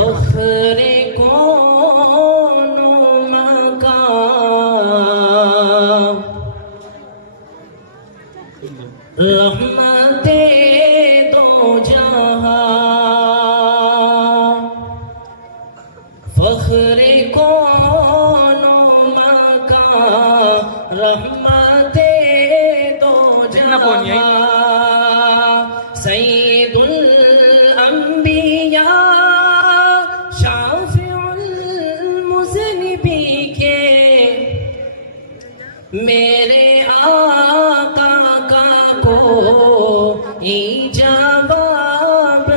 فخر کون و مکان رحمت دو جہاں فخر کون و مکان رحمت دو جہاں سید الانبیاء شافع المذنبین کے میرے آقا کا کوئی جواب نہیں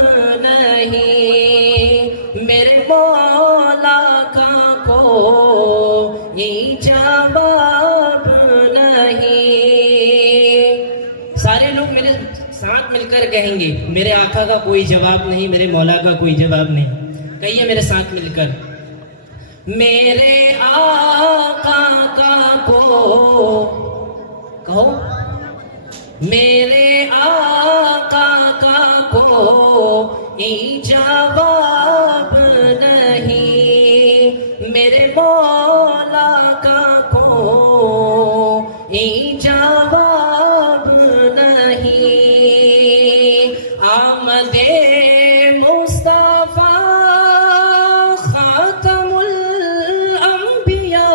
میرے مولا کا کوئی جواب نہیں سارے لوگ میرے ساتھ مل کر کہیں گے میرے آقا کا کوئی جواب نہیں میرے مولا کا کوئی جواب نہیں کہیے میرے ساتھ مل کر میرے آقا کا کہو میرے آقا کا کوئی جواب نہیں میرے مولا کا کوئی جواب نہیں آمد مصطفیٰ خاتم الانبیاء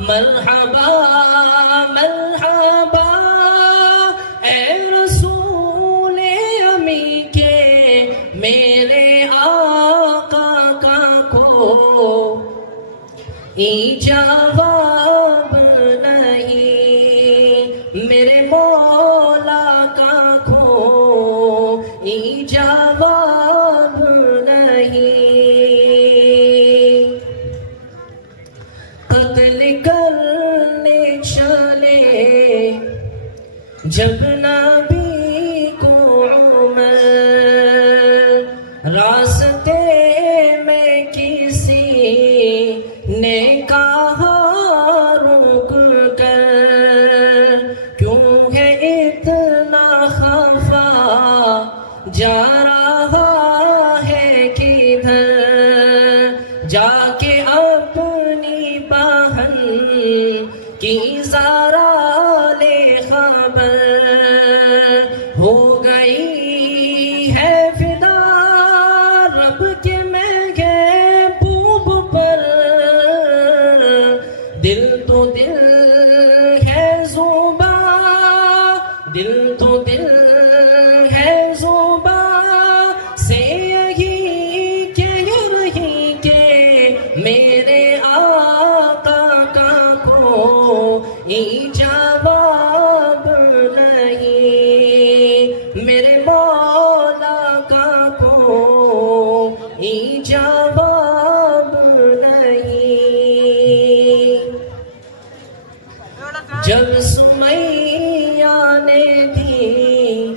مرحبا مرحبا اے رسول امی کے میرے آقا کا کوئی جواب نہیں میرے مولا کا کوئی جواب نہیں قتل کرنے چلے جب نبی کو عمر راستے میں کسی نے کہا رک کر کیوں ہے اتنا خفا جا رہا ہے کدھر جا کے اپنی بہن کی ذرا لے خبر ہو گئی ہے فدا رب کے محبوب پر دل تو دل ہے زباں دل تو دل ہے زباں سے یہی کہ میرے آقا کا کوئی جواب نہیں میرے مولا کا کوئی جواب نہیں جب سمیہ نے دین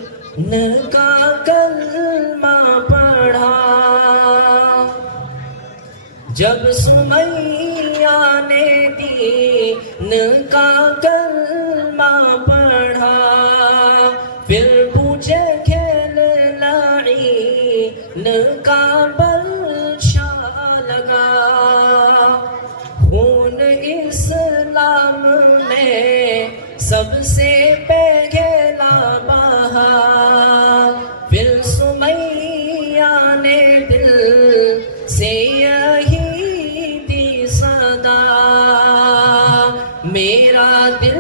کا کلمہ پڑھا جب سمیہ نے دین کا کلمہ پڑھا پھر پوچھے کھیل لعین کا بلشا لگا خون اسلام میں سب سے پہلا بہا پھر سمیہ نے دل سے یہی دی صدا میرا دل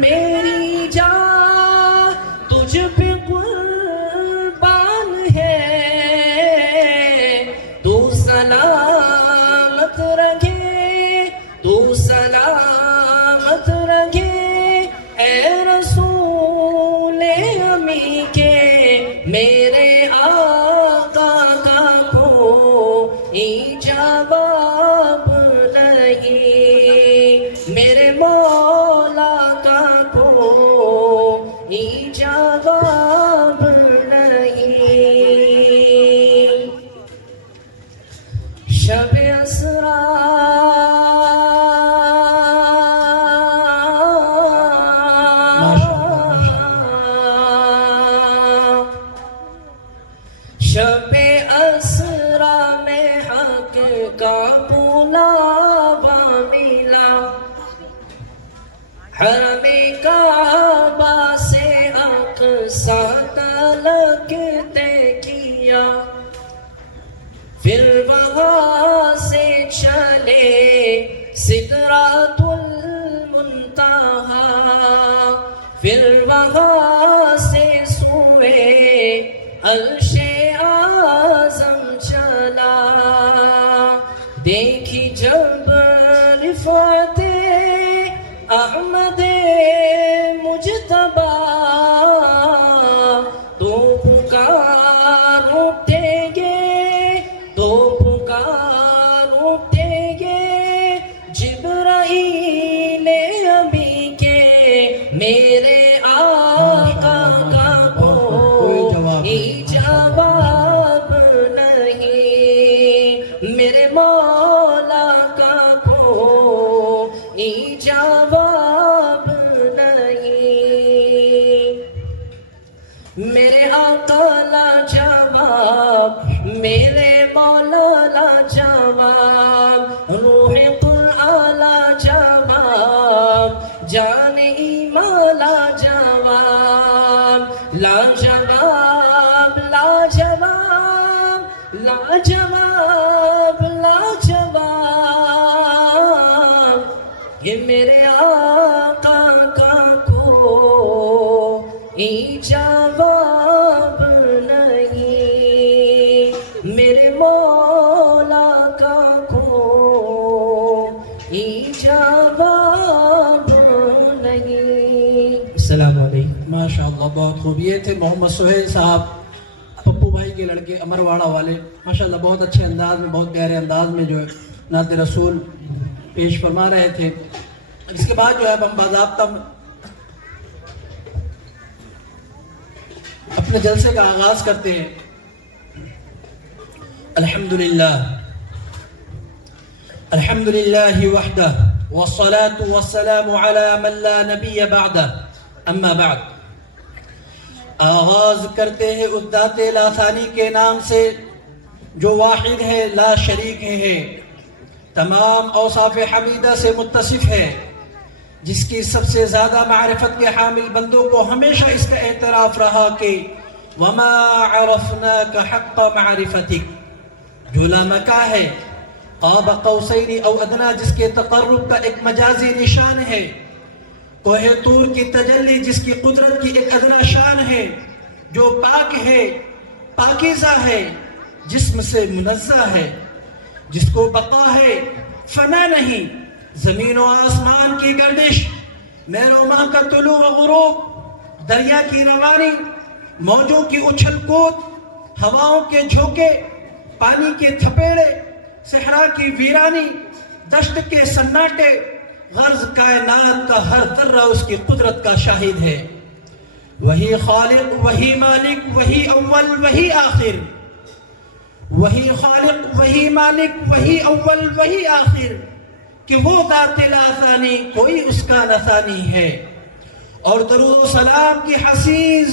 میری جان تجھ پہ قربان ہے تو سلامت رکھے تو سلامت رکھے اے رسول امی کے میرے آقا کا کوئی جواب نہیں میرے مولا کا کوئی جواب نہیں شب اسرا شب اسرا میں حق کا بلاوا ملا، حرم کعبہ سے اقصی تلک طے کیا، پھر وہاں سے چلے سدرۃ المنتہا، پھر وہاں سے سوئے عرش اعظم چلا، دیکھی جب رفعت احمد مجتبیٰ، تو پکار اٹھیں گے، تو پکار اٹھیں گے جبرائیل ابھی کے، میرے آقا کا کوئی جواب نہیں، میرے مولا کا کوئی جواب نہیں، میرے آقا لا جواب، میرے مولا لا جواب، روح قرآن لا جواب، جان ایمان لا جواب، لا جواب لا جواب لا جواب لا جواب، یہ میرے آقا کا کوئی جواب نہیں، میرے مولا کا کوئی جواب نہیں۔ السلام علیکم۔ ماشاءاللہ بہت خوب۔ یہ تھے محمد سہیل صاحب، پپو بھائی کے لڑکے، امرواڑہ والے، ماشاءاللہ بہت اچھے انداز میں، بہت پیارے انداز میں جو ہے نعت رسول پیش فرما رہے تھے۔ اس کے بعد جو ہے ہم باضابطہ اپنے جلسے کا آغاز کرتے ہیں۔ الحمدللہ الحمدللہ وحدہ والصلاة والسلام علی من لا نبی بعدہ، اما بعد۔ آغاز کرتے ہیں اس ذات لا ثانی کے نام سے جو واحد ہے، لا شریک ہے، تمام اوصاف حمیدہ سے متصف ہے، جس کی سب سے زیادہ معرفت کے حامل بندوں کو ہمیشہ اس کا اعتراف رہا کہ وَمَا عَرَفْنَاكَ حَقَّ مَعْرِفَتِكَ، جو لامکا ہے، قاب قوسین او ادنا، جس کے تقرب کا ایک مجازی نشان ہے، کوہ طور کی تجلی جس کی قدرت کی ایک ادنا شان ہے، جو پاک ہے، پاکیزہ ہے، جسم سے منزہ ہے، جس کو بقا ہے، فنا نہیں، زمین و آسمان کی گردش، مہر و ماہ کا طلوع و غروب، دریا کی روانی، موجوں کی اچھل کود، ہواؤں کے جھونکے، پانی کے تھپیڑے، صحرا کی ویرانی، دشت کے سناٹے، غرض کائنات کا ہر ذرہ اس کی قدرت کا شاہد ہے۔ وہی خالق، وہی مالک، وہی اول، وہی آخر، وہی خالق، وہی مالک، وہی اول، وہی آخر، کہ وہ ذات لا ثانی، کوئی اس کا نہ ثانی ہے۔ اور درود و سلام کی حسین،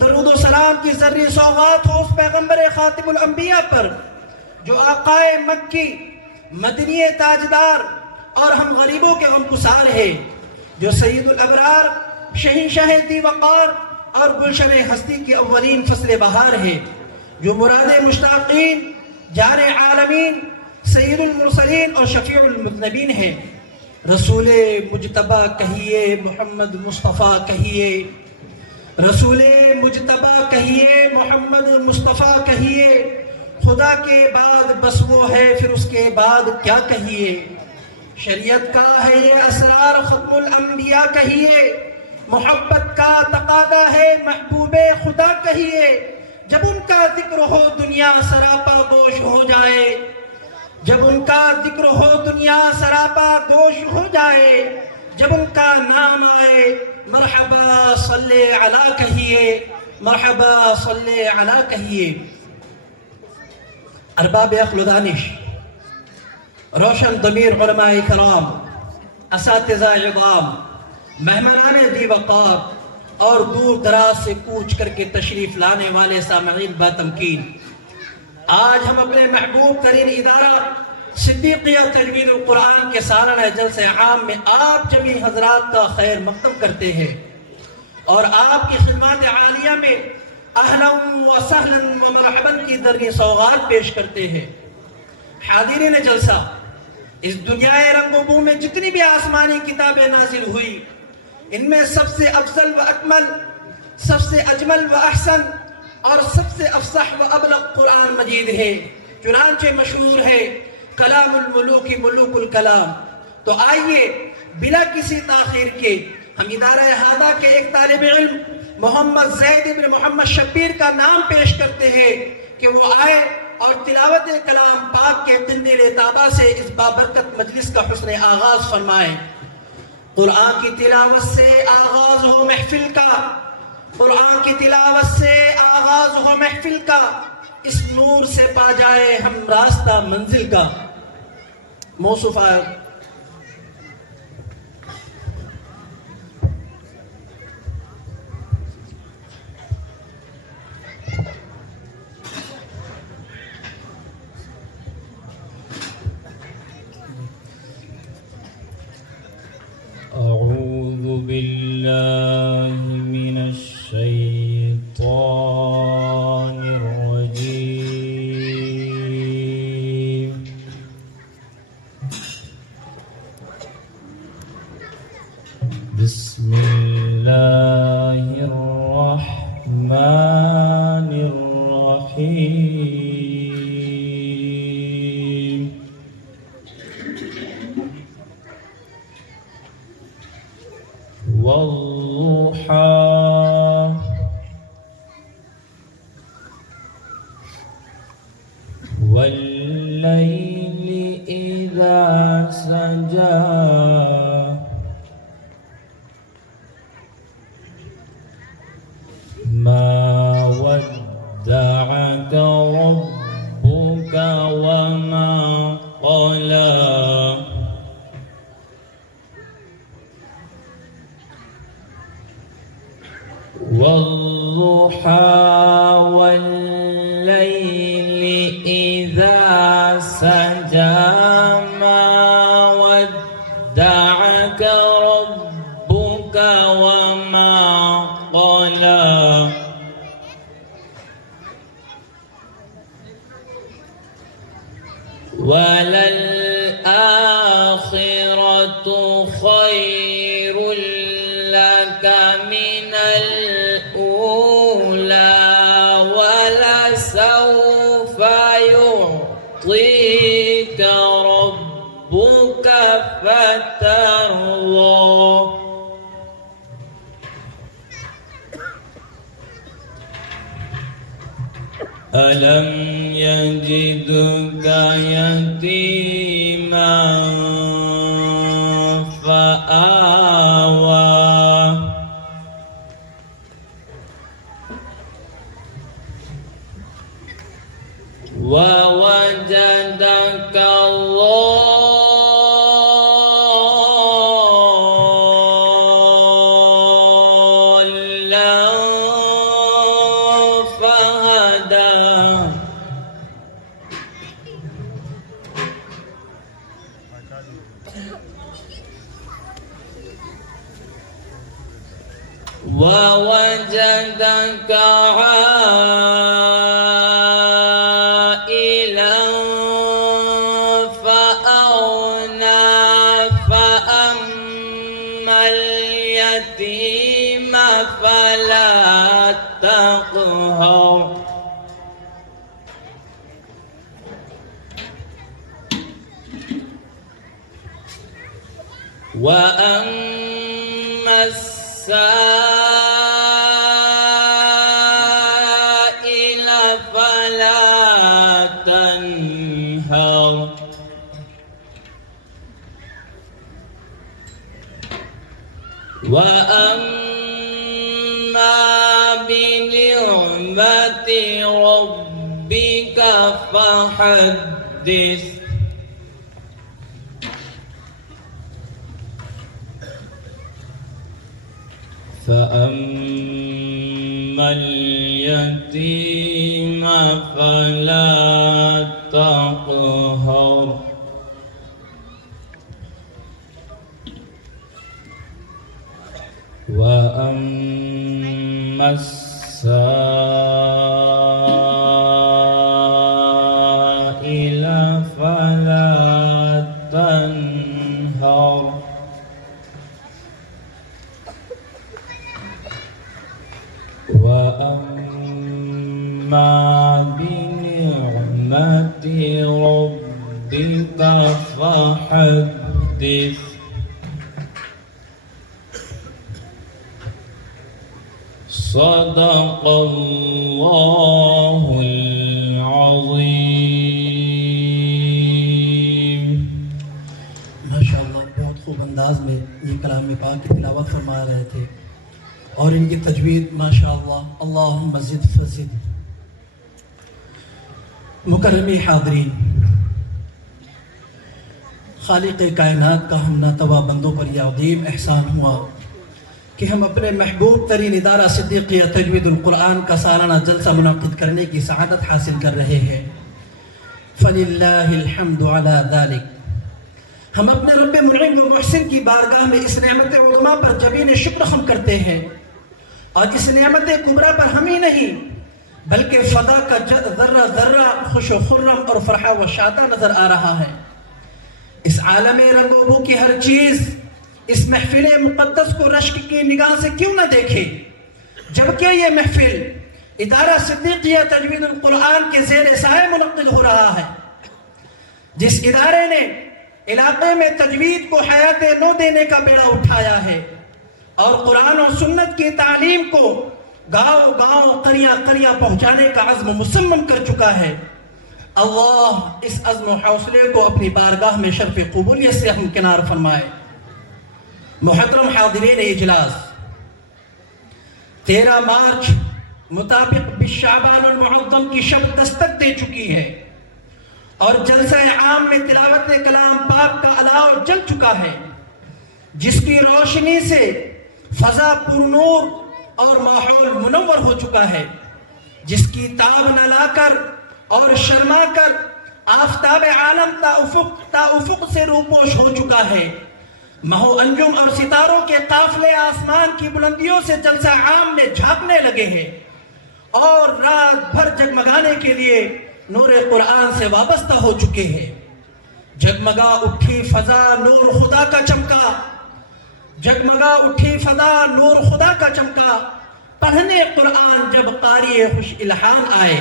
درود و سلام کی ذری سوغات ہو اس پیغمبر خاتم الانبیاء پر، جو آقائے مکی، مدنی تاجدار اور ہم غریبوں کے غمگسار ہے، جو سید الابرار، شہنشاہ دی وقار اور گلشن ہستی کی اولین فصل بہار ہے، جو مراد مشتاقین، جان عالمین، سید المرسلین اور شفیع المذنبین ہے۔ رسول مجتبیٰ کہیے، محمد مصطفیٰ کہیے، رسول مجتبیٰ کہیے، محمد مصطفیٰ کہیے، خدا کے بعد بس وہ ہے، پھر اس کے بعد کیا کہیے، شریعت کا ہے یہ اسرار، ختم الانبیاء کہیے، محبت کا تقاضا ہے، محبوب خدا کہیے، جب ان کا ذکر ہو دنیا سراپا گوش ہو جائے، جب ان کا ذکر ہو دنیا سراپا گوش ہو جائے، جب ان کا نام آئے مرحبا صلی علی کہیے، مرحبا صلی علی کہیے۔ ارباب عقل و دانش، روشن ضمیر علماء کرام، اساتذہ عظام، مہمانان ذی وقار اور دور دراز سے کوچ کر کے تشریف لانے والے سامعین با تمکین، آج ہم اپنے محبوب ترین ادارہ صدیقیہ تجوید القرآن کے سالانہ جلسہ عام میں آپ جمی حضرات کا خیر مقدم کرتے ہیں اور آپ کی خدمات عالیہ میں اہلا و سہلا و مرحبا کی درنی سوغات پیش کرتے ہیں۔ حاضرین جلسہ، اس دنیا رنگ و بو میں جتنی بھی آسمانی کتابیں نازل ہوئی، ان میں سب سے افضل و اکمل، سب سے اجمل و احسن اور سب سے افصح و ابلغ قرآن مجید ہے، چنانچہ مشہور ہے کلام الملوک ملوک الکلام۔ تو آئیے بلا کسی تاخیر کے ہم ادارہ ہادہ کے ایک طالب علم محمد زید بن محمد شبیر کا نام پیش کرتے ہیں کہ وہ آئے اور تلاوت کلام پاک کے قندیل طابہ سے اس بابرکت مجلس کا حسن آغاز فرمائیں۔ قرآن کی تلاوت سے آغاز ہو محفل کا، قرآن کی تلاوت سے آغاز ہو محفل کا، اس نور سے پا جائے ہم راستہ منزل کا۔ موصوف آیت أعوذ بالله من الشيطان الرجيم بسم الله الرحمن الرحيم والضحى والليل إذا سجى ما ودعك ربك وما قلى والضحى والليل إذا سجى ما ودعك ربك وما قلى وللآخرة خير لك من الأولى ولسوف يعطيك ربك فترضى ألم يجدك يتيما فآوى ووجدك ضالا فهدى ووجدك عائلا فأغنى فأما اليتيم فلا تقهر وأما السائل فلا تنهر وأما بنعمة ربك فحدث فأما اليتيم اليتيم فلا تقهر وأما السائل فلا تنهر وأما بنعمة ربك فحدث صدق الله العظيم. ماشاءاللہ بہت خوب انداز میں یہ کلام پاک کی تلاوت فرما رہے تھے اور ان کی تجوید ماشاءاللہ اللہم زد فزد. مکرمی حاضرین، خالق کائنات کا ہم ناتوا بندوں پر یہ عظیم احسان ہوا کہ ہم اپنے محبوب ترین ادارہ صدیقیہ تجوید القرآن کا سالانہ جلسہ منعقد کرنے کی سعادت حاصل کر رہے ہیں. فللہ الحمد علی ذلک. ہم اپنے رب منعم و محسن کی بارگاہ میں اس نعمت عظمیٰ پر جبین شکر ہم کرتے ہیں، اور اس نعمت کبریٰ پر ہم ہی نہیں بلکہ فضا کا ذرہ ذرہ خوش و خرم اور فرحہ و شادہ نظر آ رہا ہے. اس عالم رنگ و بو کی ہر چیز اس محفل مقدس کو رشک کی نگاہ سے کیوں نہ دیکھے، جبکہ یہ محفل ادارہ صدیقیہ تجوید القرآن کے زیر سائے منعقد ہو رہا ہے، جس ادارے نے علاقے میں تجوید کو حیات نو دینے کا بیڑا اٹھایا ہے اور قرآن و سنت کی تعلیم کو گاؤں گاؤں قریہ قریہ پہنچانے کا عزم مصمم کر چکا ہے. اللہ اس عزم و حوصلے کو اپنی بارگاہ میں شرف قبولیت سے ہمکنار فرمائے. محترم حاضرین اجلاس، 13 مارچ مطابق بالشعبان المعظم کی شب دستک دے چکی ہے اور جلسہ عام میں تلاوت کلام پاک کا الاؤ جل چکا ہے، جس کی روشنی سے فضا پر نور اور ماحول منور ہو چکا ہے، جس کی تاب نہ لا کر اور شرما کر آفتاب عالم تا افق سے روپوش ہو چکا ہے. مہو انجم اور ستاروں کے قافلے آسمان کی بلندیوں سے جلسہ عام میں جھانکنے لگے ہیں اور رات بھر جگمگانے کے لیے نور قرآن سے وابستہ ہو چکے ہیں. جگمگا اٹھی فضا نور خدا کا چمکا، جگمگا اٹھی فضا نور خدا کا چمکا، پڑھنے قرآن جب قاری خوش الحان آئے.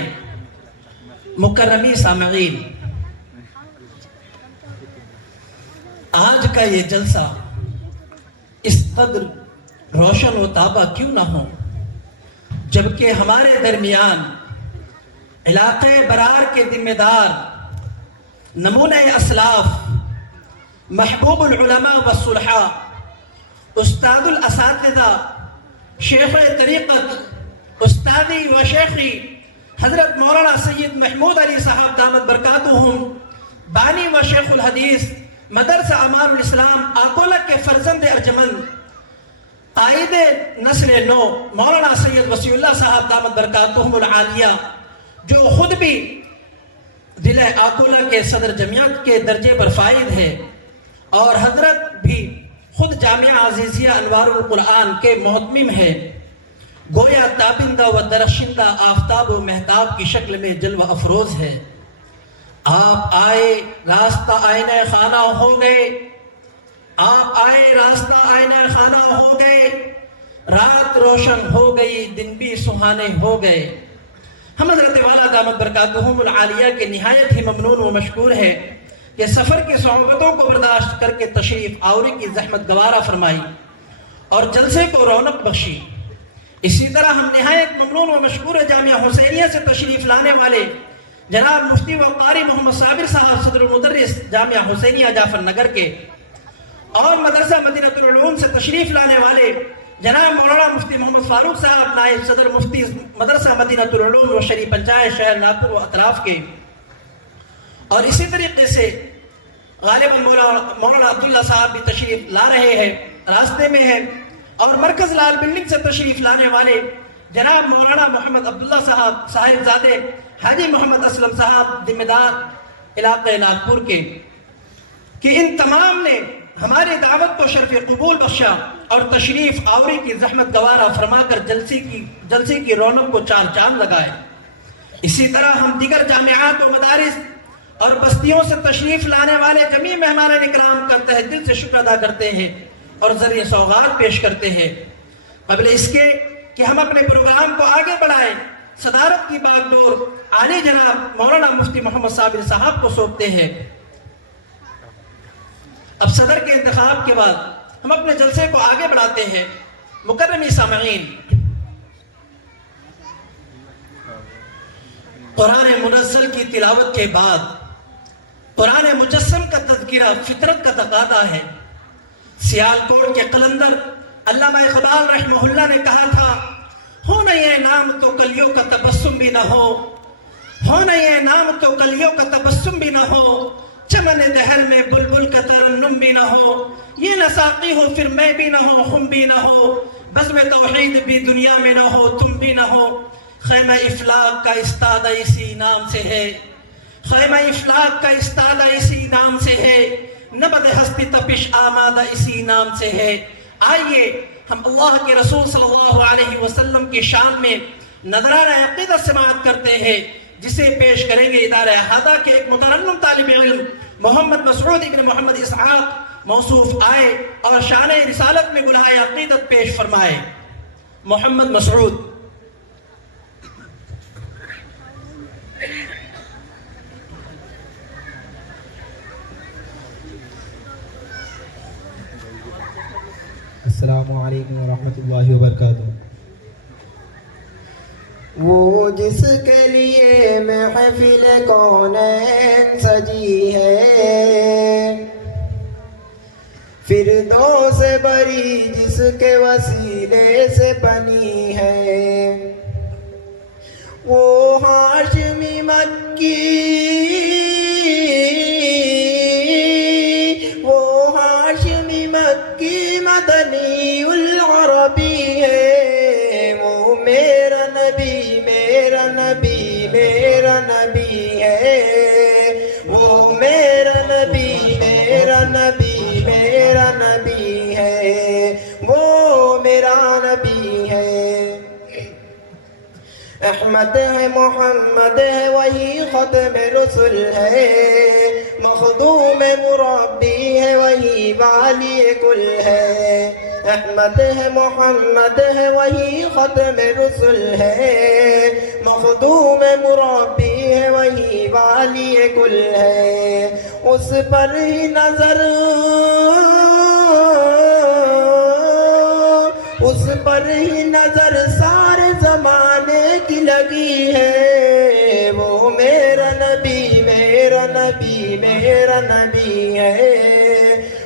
مکرمی سامعین، آج کا یہ جلسہ اس قدر روشن و تابہ کیوں نہ ہو، جبکہ ہمارے درمیان علاقے برار کے ذمہ دار، نمونہ اسلاف، محبوب العلماء والصلحاء، استاد الاساتذہ، شیخ طریقت، استادی و شیخی حضرت مولانا سید محمود علی صاحب دامت برکاتہم، بانی و شیخ الحدیث مدرسہ امان الاسلام آکولک کے فرزند ارجمند، قائد نسل نو مولانا سید وسیع اللہ صاحب دامت برکاتہم العالیہ، جو خود بھی ضلع آکولہ کے صدر جمعیت کے درجے پر فائد ہے، اور حضرت بھی خود جامعہ عزیزیہ انوار القرآن کے محتمم ہے. گویا تابندہ و درخشندہ آفتاب و مہتاب کی شکل میں جلوہ افروز ہے. آپ آئے راستہ آئینہ خانہ ہو گئے، آپ آئے راستہ آئینہ خانہ ہو گئے، رات روشن ہو گئی دن بھی سہانے ہو گئے. ہم حضرت والا دامت برکاتہم العالیہ کے نہایت ہی ممنون و مشکور ہے کہ سفر کی صعوبتوں کو برداشت کر کے تشریف آوری کی زحمت گوارا فرمائی اور جلسے کو رونق بخشی. اسی طرح ہم نہایت ممنون و مشکور جامعہ حسینیہ سے تشریف لانے والے جناب مفتی و قاری محمد صابر صاحب صدر المدرس جامعہ حسینیہ جعفر نگر کے، اور مدرسہ مدینہ العلوم سے تشریف لانے والے جناب مولانا مفتی محمد فاروق صاحب نائب صدر مفتی مدرسہ مدینہ العلوم و شریف پنچایت شہر ناگپور و اطراف کے، اور اسی طریقے سے غالباً مولانا عبداللہ صاحب بھی تشریف لا رہے ہیں، راستے میں ہیں، اور مرکز لال بلڈنگ سے تشریف لانے والے جناب مولانا محمد عبداللہ صاحب زادے حاجی محمد اسلم صاحب ذمہ دار علاقہ ناگپور کے، کہ ان تمام نے ہماری دعوت کو شرف قبول بخشا اور تشریف آوری کی زحمت گوارا فرما کر جلسے کی رونق کو چار چاند لگائے۔ اسی طرح ہم دیگر جامعات و مدارس اور بستیوں سے تشریف لانے والے جمیع مہمان اکرام کا تہ دل سے شکر ادا کرتے ہیں اور ذریعہ سوغات پیش کرتے ہیں۔ قبل اس کے کہ ہم اپنے پروگرام کو آگے بڑھائیں، صدارت کی باغ ڈور عالی جناب مولانا مفتی محمد صابر صاحب کو سونپتے ہیں۔ اب صدر کے انتخاب کے بعد ہم اپنے جلسے کو آگے بڑھاتے ہیں۔ مکرمی سامعین، قرآن منزل کی تلاوت کے بعد قرآن مجسم کا تذکرہ فطرت کا تقاضا ہے۔ سیالکوٹ کے قلندر علامہ اقبال رحمہ اللہ نے کہا تھا، ہو نہ یہ نام تو کلیوں کا تبسم بھی نہ ہو، ہو نہ یہ نام تو کلیوں کا تبسم بھی نہ ہو، چمن دہر میں بلبل کا ترنم بھی نہ ہو، یہ نہ ساقی ہو پھر میں بھی نہ ہو، خم بھی نہ ہو، بزم توحید بھی دنیا میں نہ ہو، تم بھی نہ ہو۔ خیمہ افلاق کا استادہ اسی نام سے ہے، خیمہ افلاق کا استادہ اسی نام سے ہے، نبض ہستی تپش آمادہ اسی نام سے ہے۔ آئیے ہم اللہ کے رسول صلی اللہ علیہ وسلم کی شان میں نذرانہ عقیدت سماعت کرتے ہیں، جسے پیش کریں گے ادارہ احاطہ کے ایک مترنم طالب علم محمد مسعود ابن محمد اسحاق موصوف آئے اور شان رسالت میں گلہائے عقیدت پیش فرمائے۔ محمد مسعود۔ السلام علیکم ورحمۃ اللہ وبرکاتہ۔ وہ جس کے لیے محفل کونین سجی ہے، فردوس بری جس کے وسیلے سے بنی ہے، وہ ہاشمی مکی، وہ ہاشمی مکی مدنی العربی ہے، وہ میرا نبی میرا نبی میرا نبی ہے، وہ میرا نبی میرا نبی میرا نبی ہے، وہ میرا نبی ہے۔ احمد ہے محمد ہے وہی ختم رسول ہے، مخدوم مربی ہے وہی والی کل ہے۔ احمد ہے محمد ہے وہی ختم رسول ہے، مخدوم مربی ہے وہی والی کل ہے۔ اس پر ہی نظر، اس پر ہی نظر سارے زمانے کی لگی ہے، وہ میرا نبی میرا نبی میرا نبی ہے،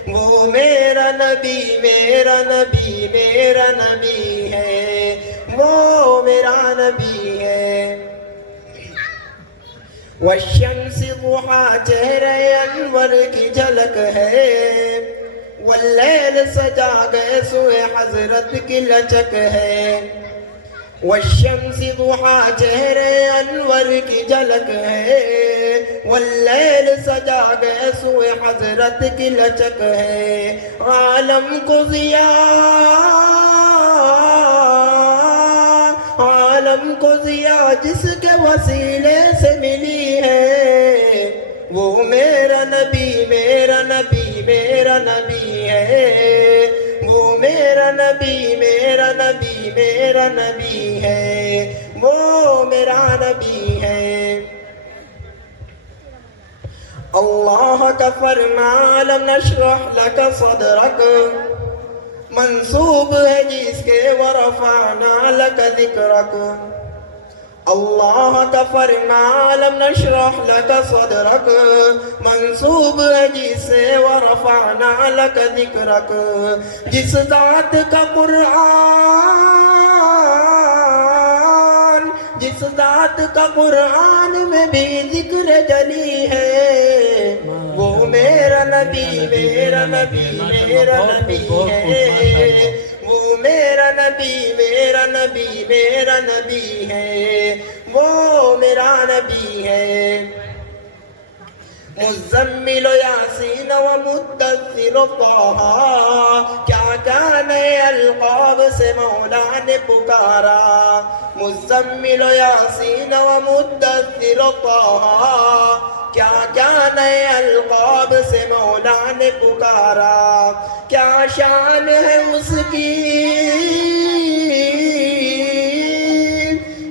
وہ میرا نبی میرا نبی میرا نبی ہے، وہ میرا نبی ہے۔ والشمس ضحا چہرے انور کی جھلک ہے، واللیل سجا گئے سوئے حضرت کی لچک ہے۔ والشمس ضحا چہرے انور کی جھلک ہے، واللیل سجا گئے سوئے حضرت کی لچک ہے۔ عالم کو ضیاء، عالم کو ضیاء جس کے وسیلے سے ملی ہے، وہ میرا نبی میرا نبی میرا نبی ہے، وہ میرا نبی میرا نبی میرا نبی ہے، وہ میرا نبی ہے۔ اللہ کا فرمان لم نشرح لک صدرک منسوب ہے جس کے ورفعنا لک ذکرک۔ اللہ کا فرمان لم نشرح لک صدرک منسوب ہے جس سے ورفعنا لک ذکرک۔ جس ذات کا قرآن، جس ذات کا قرآن میں بھی ذکر جلی ہے، وہ میرا نبی میرا نبی میرا نبی ہے، وہ میرا نبی میرا نبی میرا نبی ہے، وہ میرا نبی ہے۔ مزمل یاسین و مدثر طہ، کیا کیا نئے القاب سے مولا نے پکارا۔ مزمل یاسین و مدثر طہ، کیا کیا نئے القاب سے مولا نے پکارا۔ کیا شان ہے اس کی،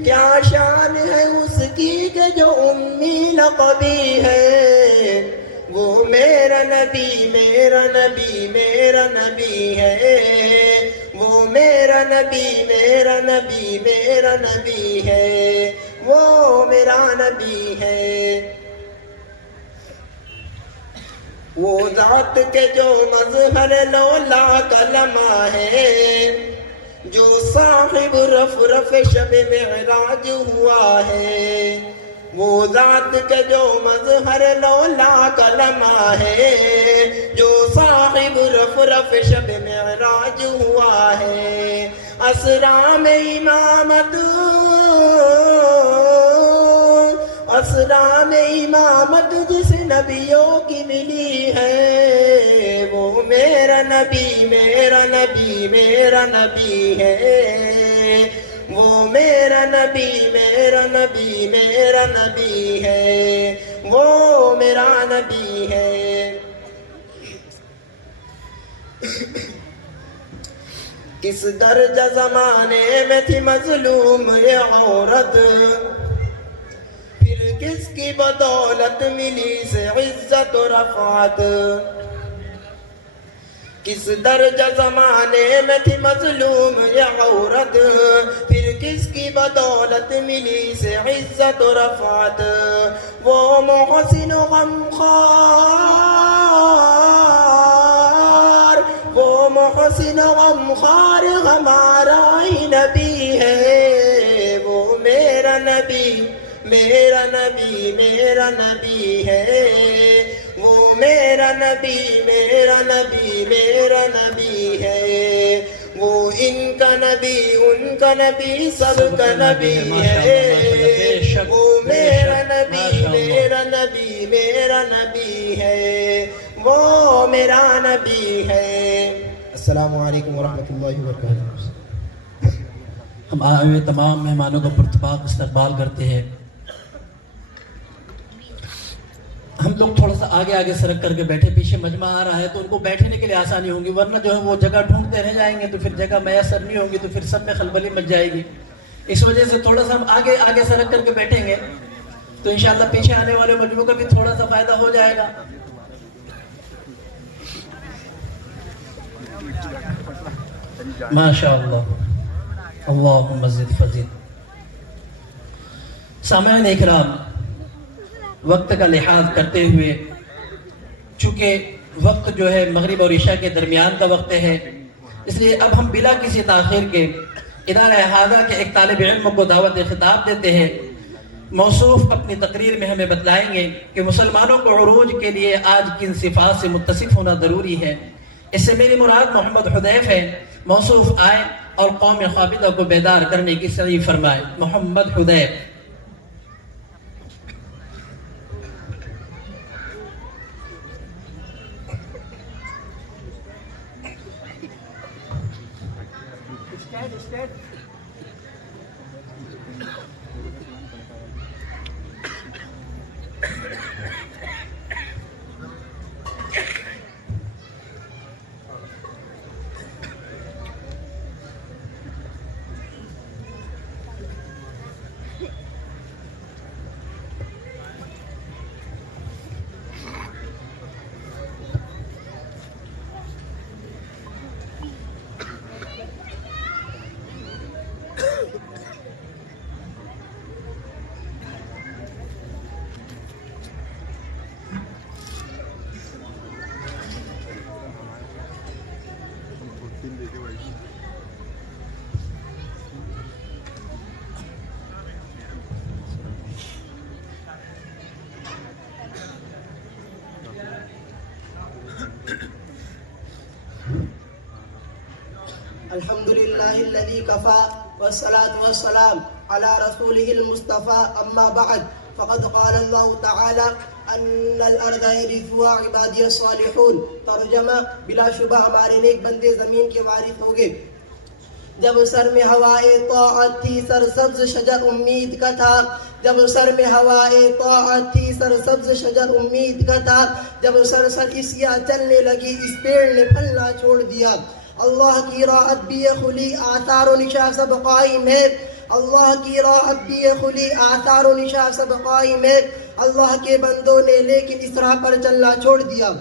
کیا شان ہے اس کی کہ جو امی لقبی ہے۔ وہ میرا نبی میرا نبی میرا نبی ہے، وہ میرا نبی میرا نبی میرا نبی ہے، وہ میرا نبی ہے۔ وہ ذات کے جو مظہر لولا کلمہ ہے، جو صاحب رف شب معراج ہوا ہے۔ وہ ذات کے جو مظہر لولا کلمہ ہے، جو صاحب رف شب معراج ہوا ہے۔ اسرا میں امامت، اسرا میں امامت جس نبیوں کی ملی ہے، وہ میرا نبی میرا نبی میرا نبی ہے، وہ میرا نبی میرا نبی میرا نبی ہے، وہ میرا نبی ہے۔ کس درجہ زمانے میں تھی مظلوم یہ عورت، پھر کس کی بدولت ملی سے عزت و رفعت۔ کس درجہ زمانے میں تھی مظلوم یہ عورت، پھر کس کی بدولت ملی سے عزت و رفعت۔ وہ محسن و غمخوار، وہ محسن و غمخوار ہمارا ہی نبی ہے، وہ میرا نبی میرا نبی میرا نبی ہے، وہ میرا نبی میرا نبی میرا نبی ہے۔ وہ ان کا نبی ان کا نبی سب کا نبی ہے، وہ میرا نبی میرا نبی میرا نبی ہے، وہ میرا نبی ہے۔ السلام علیکم ورحمۃ اللہ وبرکاتہ۔ ہم آئے ہوئے تمام مہمانوں کا پرتپاک استقبال کرتے ہیں۔ ہم لوگ تھوڑا سا آگے آگے سرک کر کے بیٹھے، پیچھے مجمع آ رہا ہے تو ان کو بیٹھنے کے لیے آسانی ہوگی، ورنہ جو ہے وہ جگہ ڈھونڈتے رہ جائیں گے تو پھر جگہ میسر نہیں ہوگی، تو پھر سب میں خلبلی مچ جائے گی۔ اس وجہ سے تھوڑا سا ہم آگے آگے سرک کر کے بیٹھیں گے تو انشاءاللہ پیچھے آنے والے مجموعوں کا بھی تھوڑا سا فائدہ ہو جائے گا۔ ماشاءاللہ، اللہم زد فزد۔ سامعین اکرام، وقت کا لحاظ کرتے ہوئے، چونکہ وقت جو ہے مغرب اور عشاء کے درمیان کا وقت ہے، اس لیے اب ہم بلا کسی تاخیر کے ادارہ احاطہ کے ایک طالب علم کو دعوت خطاب دیتے ہیں۔ موصوف اپنی تقریر میں ہمیں بتلائیں گے کہ مسلمانوں کو عروج کے لیے آج کن صفات سے متصف ہونا ضروری ہے۔ اس سے میری مراد محمد حذیف ہے۔ موصوف آئے اور قوم خوابدہ کو بیدار کرنے کی صحیح فرمائے۔ محمد حذیف۔ الحمد لله الذي كفى والصلاة والسلام على رسوله المصطفى أما بعد فقد قال الله تعالى ان الارض يرثها عبادی الصالحون. ترجمہ بلا شبہ ہمارے نیک بندے زمین کے وارث ہوں گے. جب سر میں ہوائے طاعت تھی سرسبز شجر امید کا تھا. جب سر میں ہوائے طاعت تھی سرسبز شجر امید کا تھا. جب سرسر اسیا چلنے لگی اس پیڑ نے پھلنا چھوڑ دیا. اللہ کی راحت بھی کھلی آثار و نشاں سب قائم ہے. اللہ کی راحت بھی کھلی آثار و نشاں سب قائم ہے. اللہ کے بندوں نے لیکن اس راہ پر چلنا چھوڑ دیا.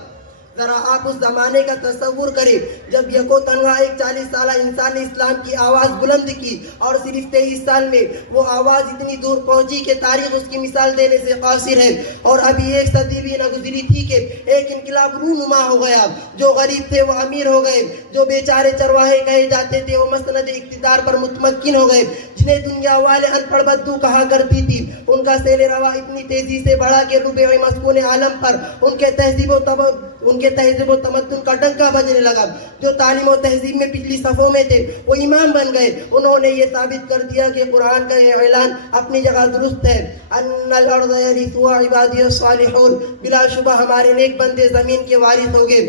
ذرا آپ اس زمانے کا تصور کریں جب یکو تنہا ایک 40 سالہ انسان نے اسلام کی آواز بلند کی اور صرف 23 سال میں وہ آواز اتنی دور پہنچی کہ تاریخ اس کی مثال دینے سے قاصر ہے. اور ابھی ایک صدی بھی نہ گزری تھی کہ ایک انقلاب رونما ہو گیا. جو غریب تھے وہ امیر ہو گئے, جو بیچارے چرواہے کہے جاتے تھے وہ مسند اقتدار پر متمکن ہو گئے. جنہیں دنیا والے ان پڑھ بدو کہا کرتی تھی ان کا سیل روا اتنی تیزی سے بڑھا کہ ربع مسکون عالم پر ان کے تہذیب و تمدن کا ڈنکا بجنے لگا. جو تعلیم و تہذیب میں پچھلی صفوں میں تھے وہ امام بن گئے. انہوں نے یہ ثابت کر دیا کہ قرآن کا یہ اعلان اپنی جگہ درست ہے. ان الارض یرثها عبادی الصالحون. بلا شبہ ہمارے نیک بندے زمین کے وارث ہوں گے.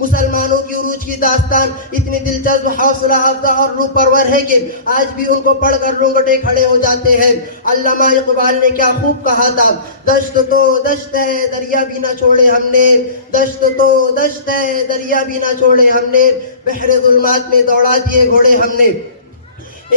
مسلمانوں کی عروج کی داستان اتنی دلچسپ, حوصلہ افزا اور روح پرور ہے کہ آج بھی ان کو پڑھ کر رونگٹے کھڑے ہو جاتے ہیں. علامہ اقبال نے کیا خوب کہا تھا, دشت تو دشت ہے دریا بھی نہ چھوڑے ہم نے. دشت تو دشت ہے دریا بھی نہ چھوڑے ہم نے. بحر ظلمات میں دوڑا دیے گھوڑے ہم نے.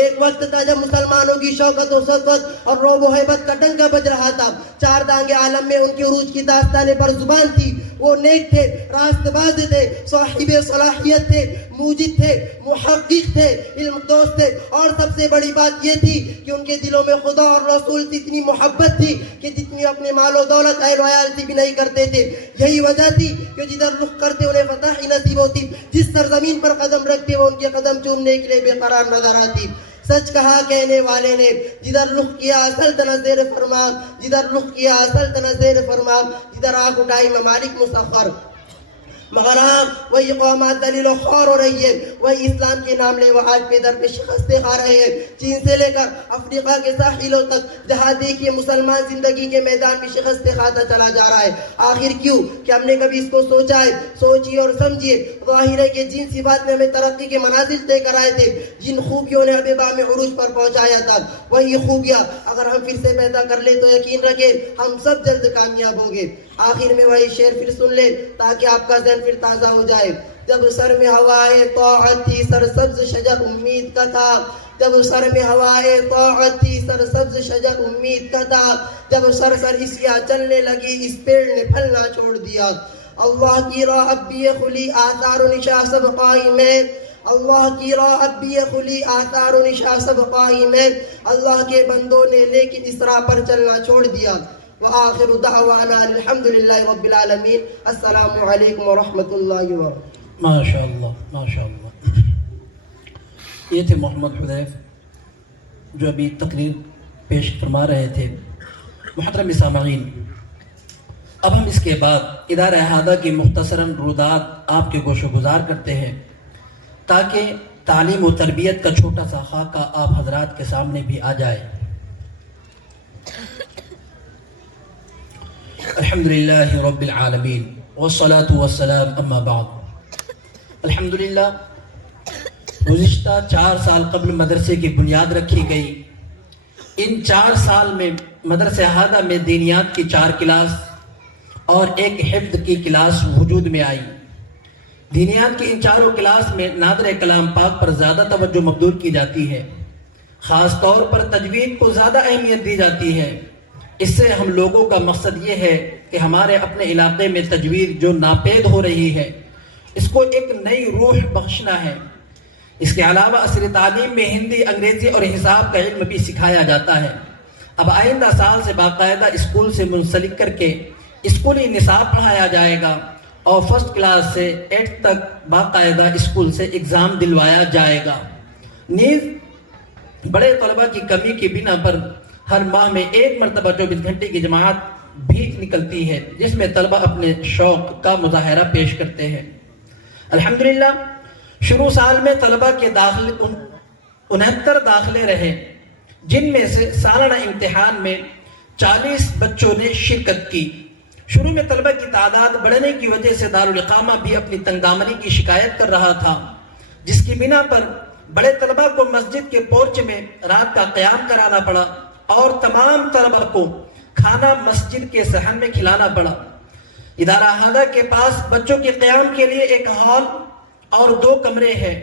ایک وقت تھا جب مسلمانوں کی شوکت و صفت اور روب و حیبت کا ڈنکا بج رہا تھا. چار دانگ عالم میں ان کی عروج کی داستانیں پر زبان تھی. وہ نیک تھے, راست باز تھے, صاحب صلاحیت تھے, موجد تھے, محقق تھے, علم دوست تھے. اور سب سے بڑی بات یہ تھی کہ ان کے دلوں میں خدا اور رسول سے اتنی محبت تھی کہ جتنی اپنے مال و دولت اہل و عیال سے بھی نہیں کرتے تھے. یہی وجہ تھی کہ جدھر رخ کرتے انہیں فتح ہی نصیب ہوتی. جس سرزمین پر قدم رکھتے وہ ان کے قدم چومنے کے لیے بے قرار نظر آتی. سچ کہا کہنے والے نے, جدھر رخ کیا سلطنت زیر فرمان, جدھر رخ کیا سلطنت زیر فرمان, جدھر آنکھ اٹھائی ممالک مسخر. مگر ہاں وہی قومات دلیل و خوار ہو رہی ہے, وہی اسلام کے نام لے وہ آج پہ در پہ شکستیں کھا رہے ہیں. چین سے لے کر افریقہ کے ساحلوں تک جہاں دیکھیے مسلمان زندگی کے میدان میں شکستیں کھاتا چلا جا رہا ہے. آخر کیوں؟ کہ ہم نے کبھی اس کو سوچا ہے؟ سوچیے اور سمجھیے. ظاہر ہے کہ جن صفات نے ہمیں ترقی کے منازل طے کرائے تھے, جن خوبیوں نے ہمیں بام عروج پر پہنچایا تھا, وہی خوبیاں اگر ہم پھر سے پیدا کر لیں تو یقین رکھیں ہم سب جلد کامیاب ہوں گے. آخر میں وہی شعر پھر سن لے تاکہ آپ کا ذہن پھر تازہ ہو جائے. جب سر میں ہوائے طاعت تھی سرسبز شجر امید کا تھا. جب سر میں ہوائے طاعت تھی سرسبز شجر امید کا تھا. جب سر اسیا چلنے لگی اس پیڑ نے پھلنا چھوڑ دیا. اللہ کی راہ اب بھی کھلی آثار و نشاں سب قائم ہے. اللہ کی راہ اب بھی کھلی آثار و نشاں سب قائم ہے. اللہ کے بندوں نے لیکن اس راہ پر چلنا چھوڑ دیا. وآخر دعوانا الحمد للہ رب العالمین. السلام علیکم ورحمۃ اللہ وبرکاتہ. ماشاء اللہ ماشاء اللہ. یہ تھے محمد حذیف جو ابھی تقریر پیش فرما رہے تھے. محترم سامعین, اب ہم اس کے بعد ادارہ احاطہ کی مختصراً رودات آپ کے گوش و گزار کرتے ہیں تاکہ تعلیم و تربیت کا چھوٹا سا خاکہ آپ حضرات کے سامنے بھی آ جائے. الحمدللہ رب العالمین والصلاة والسلام اما بعد. الحمدللہ گزشتہ 4 سال قبل مدرسے کی بنیاد رکھی گئی. ان 4 سال میں مدرسہ احاطہ میں دینیات کی 4 کلاس اور ایک حفظ کی کلاس وجود میں آئی. دینیات کی ان 4 کلاس میں نادر کلام پاک پر زیادہ توجہ مبذول کی جاتی ہے. خاص طور پر تجوید کو زیادہ اہمیت دی جاتی ہے. اس سے ہم لوگوں کا مقصد یہ ہے کہ ہمارے اپنے علاقے میں تجوید جو ناپید ہو رہی ہے اس کو ایک نئی روح بخشنا ہے. اس کے علاوہ عصری تعلیم میں ہندی, انگریزی اور حساب کا علم بھی سکھایا جاتا ہے. اب آئندہ سال سے باقاعدہ اسکول سے منسلک کر کے اسکولی نصاب پڑھایا جائے گا اور 1st کلاس سے 8th تک باقاعدہ اسکول سے اگزام دلوایا جائے گا. نیز بڑے طلبہ کی کمی کی بنا پر ہر ماہ میں 1 مرتبہ 24 گھنٹے کی جماعت بھی نکلتی ہے جس میں طلبہ اپنے شوق کا مظاہرہ پیش کرتے ہیں. الحمدللہ شروع سال میں طلبہ کے 69 داخلے رہے، جن میں سے سالانہ امتحان میں 40 بچوں نے شرکت کی۔ شروع میں طلبہ کی تعداد بڑھنے کی وجہ سے دارالاقامہ بھی اپنی تنگ دامنی کی شکایت کر رہا تھا، جس کی بنا پر بڑے طلبہ کو مسجد کے پورچ میں رات کا قیام کرانا پڑا اور تمام طلبہ کو کھانا مسجد کے صحن میں کھلانا پڑا۔ ادارہ احاطہ کے پاس بچوں کے قیام کے لیے ایک ہال اور 2 کمرے ہیں،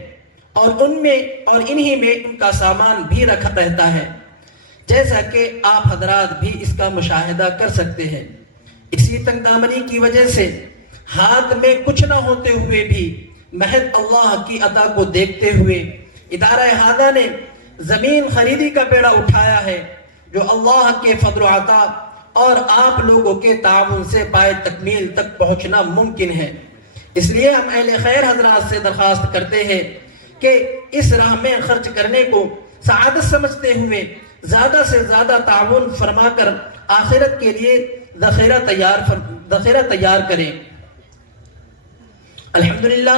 اور انہی میں ان کا سامان بھی رکھا رہتا ہے، جیسا کہ آپ حضرات بھی اس کا مشاہدہ کر سکتے ہیں۔ اسی تنگ دامنی کی وجہ سے ہاتھ میں کچھ نہ ہوتے ہوئے بھی محض اللہ کی عطا کو دیکھتے ہوئے ادارہ احاطہ نے زمین خریدی کا بیڑا اٹھایا ہے، جو اللہ کے فضل و عطا اور آپ لوگوں کے تعاون سے پائے تکمیل تک پہنچنا ممکن ہے۔ اس لیے ہم اہل خیر حضرات سے درخواست کرتے ہیں کہ اس راہ میں خرچ کرنے کو سعادت سمجھتے ہوئے زیادہ سے زیادہ تعاون فرما کر آخرت کے لیے ذخیرہ تیار کریں۔ الحمدللہ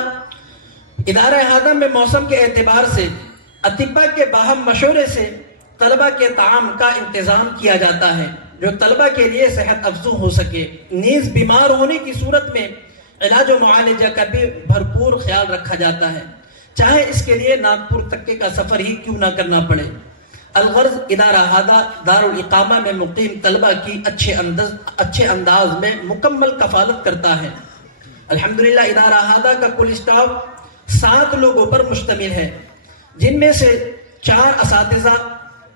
ادارہ احاطہ میں موسم کے اعتبار سے اطباء کے باہم مشورے سے طلبہ کے طعام کا انتظام کیا جاتا ہے، جو طلبہ کے لیے صحت افزوں ہو سکے۔ نیز بیمار ہونے کی صورت میں علاج و معالجہ کا بھی بھرپور خیال رکھا جاتا ہے، چاہے اس کے لیے ناگپور تک کا سفر ہی کیوں نہ کرنا پڑے۔ الغرض ادارہ احاطہ دارالاقامہ میں مقیم طلبہ کی اچھے انداز میں مکمل کفالت کرتا ہے۔ الحمدللہ ادارہ احاطہ کا کل اسٹاف 7 لوگوں پر مشتمل ہے، جن میں سے 4 اساتذہ،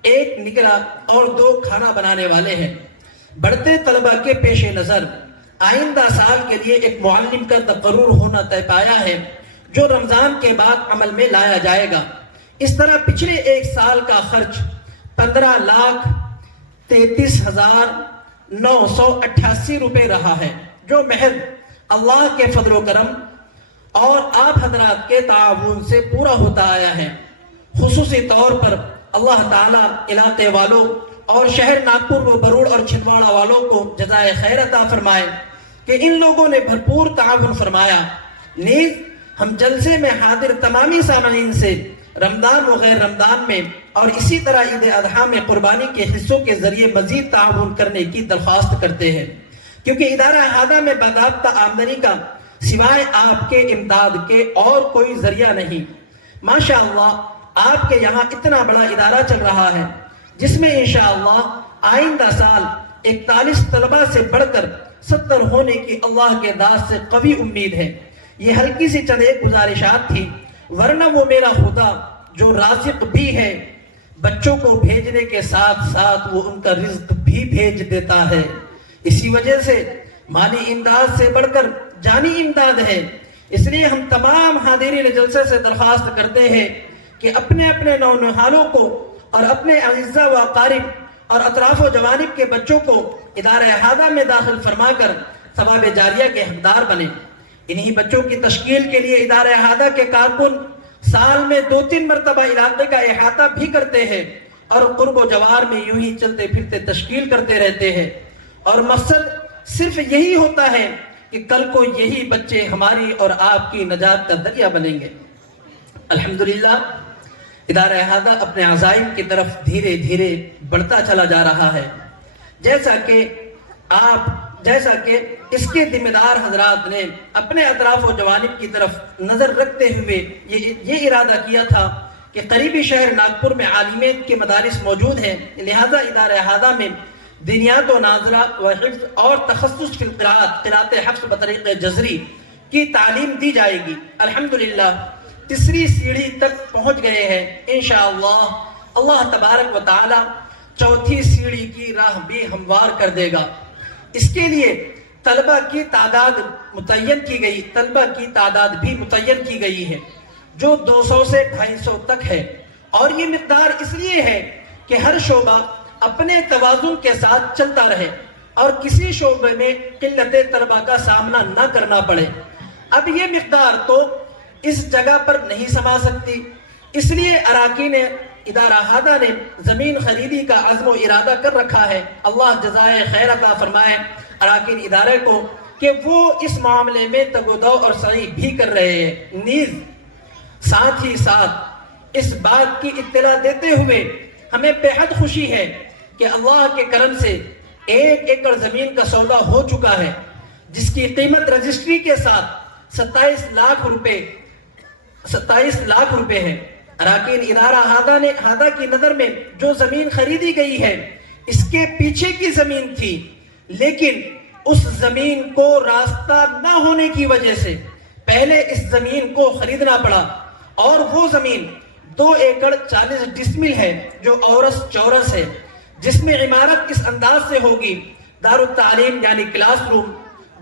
1 نگراں اور 2 کھانا بنانے والے ہیں۔ بڑھتے طلبہ کے پیش نظر آئندہ سال کے لیے ایک معلم کا تقرر ہونا طے پایا ہے، جو رمضان کے بعد عمل میں لایا جائے گا۔ اس طرح پچھلے 1 سال کا خرچ 15,33,988 روپے رہا ہے، جو محض اللہ کے فضل و کرم اور آپ حضرات کے تعاون سے پورا ہوتا آیا ہے۔ خصوصی طور پر اللہ تعالیٰ علاقے والوں اور شہر ناگپور و بروڑ اور چھندواڑہ والوں کو جزائے خیر عطا فرمائے کہ ان لوگوں نے بھرپور تعاون فرمایا۔ نیز ہم جلسے میں حاضر تمامی سامعین سے رمضان و غیر رمضان میں اور اسی طرح عید اضحیٰ میں قربانی کے حصوں کے ذریعے مزید تعاون کرنے کی درخواست کرتے ہیں، کیونکہ ادارہ احاطہ میں باضابطہ آمدنی کا سوائے آپ کے امداد کے اور کوئی ذریعہ نہیں۔ ماشاءاللہ آپ کے یہاں اتنا بڑا ادارہ چل رہا ہے، جس میں انشاءاللہ آئندہ سال 41 طلبہ سے بڑھ کر 70 ہونے کی اللہ کے داد سے قوی امید ہے۔ یہ ہلکی سی چند ایک گزارشات تھی، ورنہ وہ میرا خدا جو رازق بھی ہے، بچوں کو بھیجنے کے ساتھ ساتھ وہ ان کا رزق بھی بھیج دیتا ہے۔ اسی وجہ سے مالی امداد سے بڑھ کر جانی امداد ہے۔ اس لیے ہم تمام حاضرین جلسے سے درخواست کرتے ہیں کہ اپنے اپنے نونہالوں کو اور اپنے اعزاء و اقارب اور اطراف و جوانب کے بچوں کو ادارہ احاطہ میں داخل فرما کر ثواب جاریہ کے حقدار بنیں۔ انہی بچوں کی تشکیل کے لیے ادارہ احاطہ کے کارکن سال میں 2-3 مرتبہ علاقے کا احاطہ بھی کرتے ہیں اور قرب و جوار میں یوں ہی چلتے پھرتے تشکیل کرتے رہتے ہیں، اور مقصد صرف یہی ہوتا ہے کہ کل کو یہی بچے ہماری اور آپ کی نجات کا ذریعہ بنیں گے۔ الحمدللہ ادارہ احاطہ اپنے عزائم کی طرف دھیرے دھیرے بڑھتا چلا جا رہا ہے، جیسا کہ اس کے ذمہ دار حضرات نے اپنے اطراف و جوانب کی طرف نظر رکھتے ہوئے یہ ارادہ کیا تھا کہ قریبی شہر ناگپور میں عالمیت کے مدارس موجود ہیں، لہذا ادارہ احاطہ میں دینیات و ناظرہ و حفظ اور تخصص فی قراءت حفظ بطریق جزری کی تعلیم دی جائے گی۔ الحمدللہ 3 سیڑھی تک پہنچ گئے ہیں، انشاءاللہ اللہ تبارک و تعالی 4تھی سیڑھی کی راہ بھی ہموار کر دے گا۔ اس کے لیے طلبہ کی تعداد بھی متعین کی گئی ہے، جو 200 سے 250 تک ہے، اور یہ مقدار اس لیے ہے کہ ہر شعبہ اپنے توازن کے ساتھ چلتا رہے اور کسی شعبے میں قلت طلبہ کا سامنا نہ کرنا پڑے۔ اب یہ مقدار تو اس جگہ پر نہیں سما سکتی، اس لیے اراکین ادارہ احاطہ نے زمین خریدی کا عزم و ارادہ کر رکھا ہے۔ اللہ جزائے خیر عطا فرمائے اراکین ادارے کو کہ وہ اس معاملے میں تگ و دو اور سعی بھی کر رہے ہیں۔ نیز ساتھ ہی ساتھ اس بات کی اطلاع دیتے ہوئے ہمیں بے حد خوشی ہے کہ اللہ کے کرم سے 1 ایکڑ زمین کا سودا ہو چکا ہے، جس کی قیمت رجسٹری کے ساتھ 27 لاکھ روپے ہے۔ اراکین ادارہ ہادہ کی نظر میں جو زمین خریدی گئی ہے اس کے پیچھے کی زمین تھی، لیکن اس زمین کو راستہ نہ ہونے کی وجہ سے پہلے اس زمین کو خریدنا پڑا، اور وہ زمین 2 ایکڑ 40 ڈسمل ہے جو چورس ہے، جس میں عمارت اس انداز سے ہوگی: دارالتعلیم یعنی کلاس روم،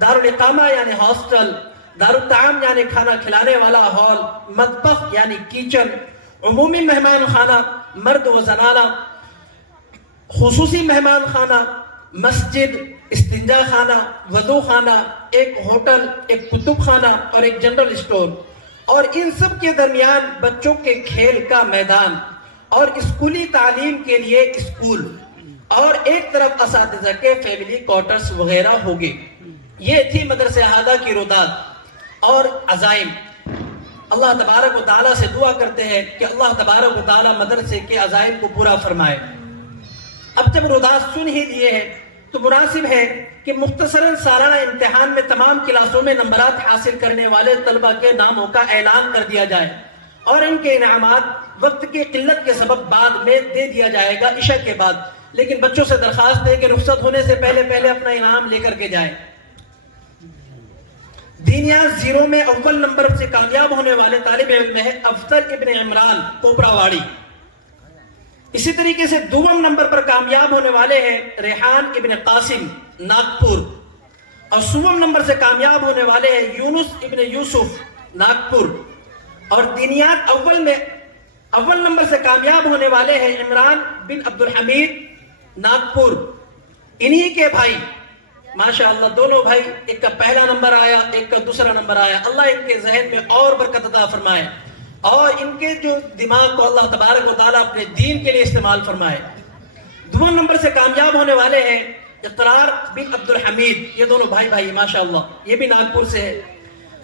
دارالاقامہ یعنی ہاسٹل، دارالطعام یعنی کھانا کھلانے والا ہال، مطبخ یعنی کچن، عمومی مہمان خانہ مرد و زنانہ، خصوصی مہمان خانہ، مسجد، استنجا خانہ، وضو خانہ، ایک ہوٹل، ایک کتب خانہ اور ایک جنرل اسٹور، اور ان سب کے درمیان بچوں کے کھیل کا میدان اور اسکولی تعلیم کے لیے اسکول، اور ایک طرف اساتذہ کے فیملی کوارٹرز وغیرہ ہوگے۔ یہ تھی مدرسہ ہادہ کی روداد اور عزائم۔ اللہ تبارک و تعالیٰ سے دعا کرتے ہیں کہ اللہ تبارک و تعالیٰ مدرسے کے عزائم کو پورا فرمائے۔ اب جب روداد سن ہی لیے ہیں تو مناسب ہے کہ مختصراً سالانہ امتحان میں تمام کلاسوں میں نمبرات حاصل کرنے والے طلبہ کے ناموں کا اعلان کر دیا جائے، اور ان کے انعامات وقت کی قلت کے سبب بعد میں دے دیا جائے گا عشاء کے بعد، لیکن بچوں سے درخواست ہے کہ رخصت ہونے سے پہلے اپنا انعام لے کر کے جائیں۔ دینیات 0 میں اول نمبر سے کامیاب ہونے والے طالب علم ہے افضل ابن عمران کوپرا واڑی۔ اسی طریقے سے دوم نمبر پر کامیاب ہونے والے ہیں ریحان ابن قاسم ناگپور، اور سوم نمبر سے کامیاب ہونے والے ہیں یونس ابن یوسف ناگپور، اور دینیات اول نمبر سے کامیاب ہونے والے ہیں عمران بن عبد الحمید ناگپور۔ انہی کے بھائی ماشاءاللہ دونوں بھائی، ایک کا پہلا نمبر آیا، ایک کا دوسرا نمبر آیا، اللہ ان کے ذہن میں اور برکت عطا فرمائے، اور ان کے جو دماغ کو اللہ تبارک و تعالیٰ اپنے دین کے لیے استعمال فرمائے۔ دوم نمبر سے کامیاب ہونے والے ہیں اقرار بن عبد الحمید، یہ دونوں بھائی ماشاءاللہ، یہ بھی ناگپور سے ہے۔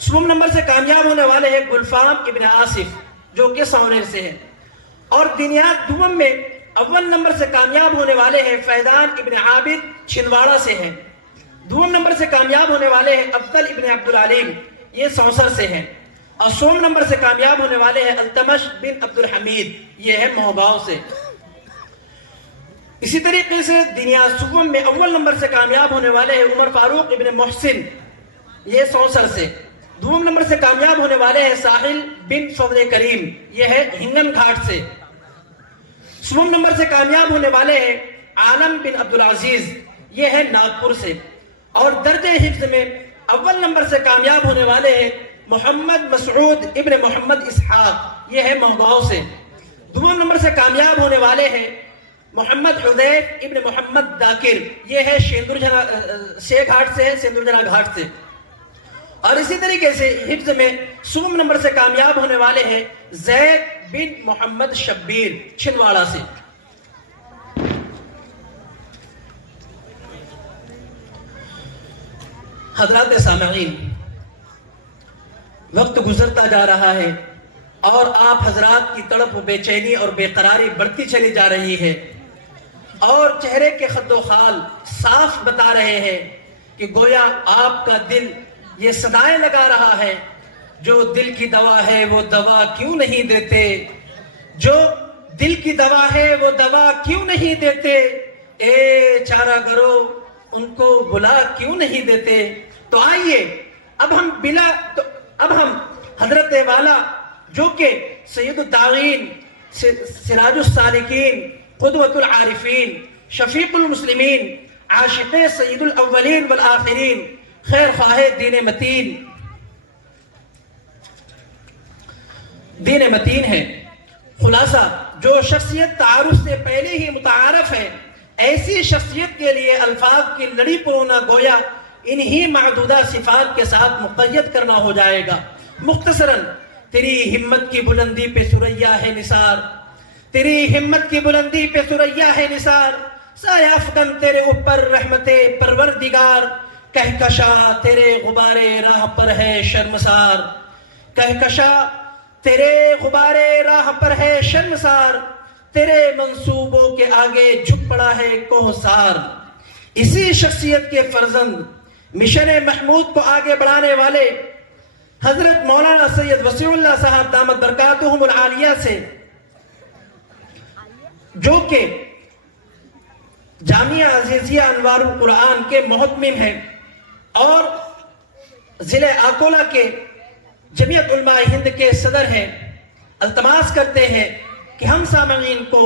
سوم نمبر سے کامیاب ہونے والے ہیں گلفام ابن آصف، جو کہ سونیر سے ہے، اور دینیات دوم میں اول نمبر سے کامیاب ہونے والے ہیں فیضان ابن عابد چھندواڑہ سے ہیں۔ دوم نمبر سے کامیاب ہونے والے ہیں افضل ابن عبد العلیم، یہ سوسر سے ہیں، اور سوم نمبر سے کامیاب ہونے والے ہیں التمش بن عبد الحمید، یہ ہے مہوگاؤں سے۔ اسی طریقے سے دینیات سوم میں اول نمبر سے کامیاب ہونے والے ہیں عمر فاروق ابن محسن، یہ سوسر سے۔ دوم نمبر سے کامیاب ہونے والے ہیں ساحل بن فضل کریم، یہ ہے ہنگن گھاٹ سے۔ سوم نمبر سے کامیاب ہونے والے ہیں عالم بن عبد العزیز، یہ ہے ناگپور سے، اور درجہ حفظ میں اول نمبر سے کامیاب ہونے والے ہیں محمد مسعود ابن محمد اسحاق، یہ ہے مہوگاؤں سے۔ دوم نمبر سے کامیاب ہونے والے ہیں محمد حذیف ابن محمد داکر، یہ ہے شے گھاٹ سے ہے، سیندرجنا گھاٹ سے۔ اور اسی طریقے سے حفظ میں سوم نمبر سے کامیاب ہونے والے ہیں زید بن محمد شبیر چھندواڑہ سے۔ حضرات سامعین، وقت گزرتا جا رہا ہے اور آپ حضرات کی تڑپ و بے چینی اور بے قراری بڑھتی چلی جا رہی ہے، اور چہرے کے خد و خال صاف بتا رہے ہیں کہ گویا آپ کا دل یہ صدائیں لگا رہا ہے، جو دل کی دوا ہے وہ دوا کیوں نہیں دیتے، جو دل کی دوا ہے وہ دوا کیوں نہیں دیتے، اے چارہ گرو ان کو بلا کیوں نہیں دیتے۔ تو آئیے اب ہم حضرت والا جو کہ سید الداعین، سراج السالکین، قدوۃ العارفین، شفیق المسلمین، عاشق سید الاولین والآخرین، خیر خواہ دین متین ہے، خلاصہ جو شخصیت تعارف سے پہلے ہی متعارف ہے، ایسی شخصیت کے لیے الفاظ کی لڑی پرونا گویا انہی معدودہ صفات کے ساتھ مقید کرنا ہو جائے گا۔ مختصراً تیری ہمت کی بلندی پہ ثریا ہے نثار، تیری ہمت کی بلندی پہ ثریا ہے نثار، سایہ افکن تیرے اوپر رحمت پروردگار، کہکشا تیرے غبار راہ پر ہے شرمسار، کہکشا تیرے غبار راہ پر ہے شرمسار، تیرے منصوبوں کے آگے جھک پڑا ہے کوہسار۔ اسی شخصیت کے فرزند، مشن محمود کو آگے بڑھانے والے حضرت مولانا سید وسیع اللہ صاحب دامت برکاتہم العالیہ سے، جو کہ جامعہ عزیزیہ انوار القرآن کے محتمم ہیں اور ضلع اکولہ کے جمعیت علماء ہند کے صدر ہیں، التماس کرتے ہیں کہ ہم سامعین کو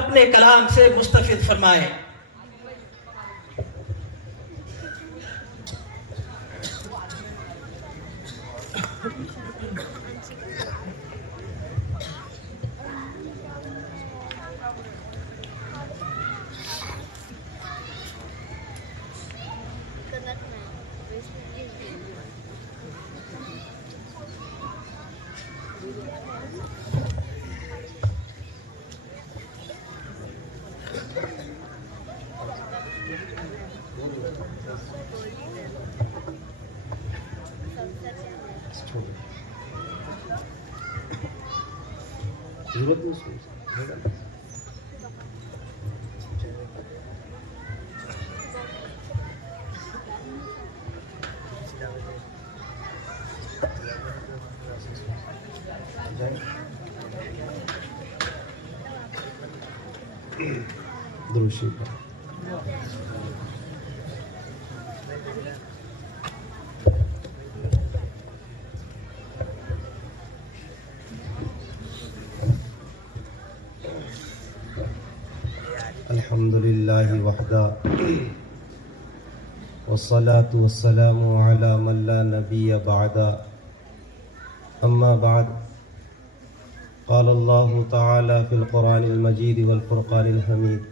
اپنے کلام سے مستفید فرمائیں۔ الحمد لله وحده والصلاة والسلام على من لا نبي بعده، أما بعد، قال الله تعالى في القرآن المجيد والفرقان الحميد: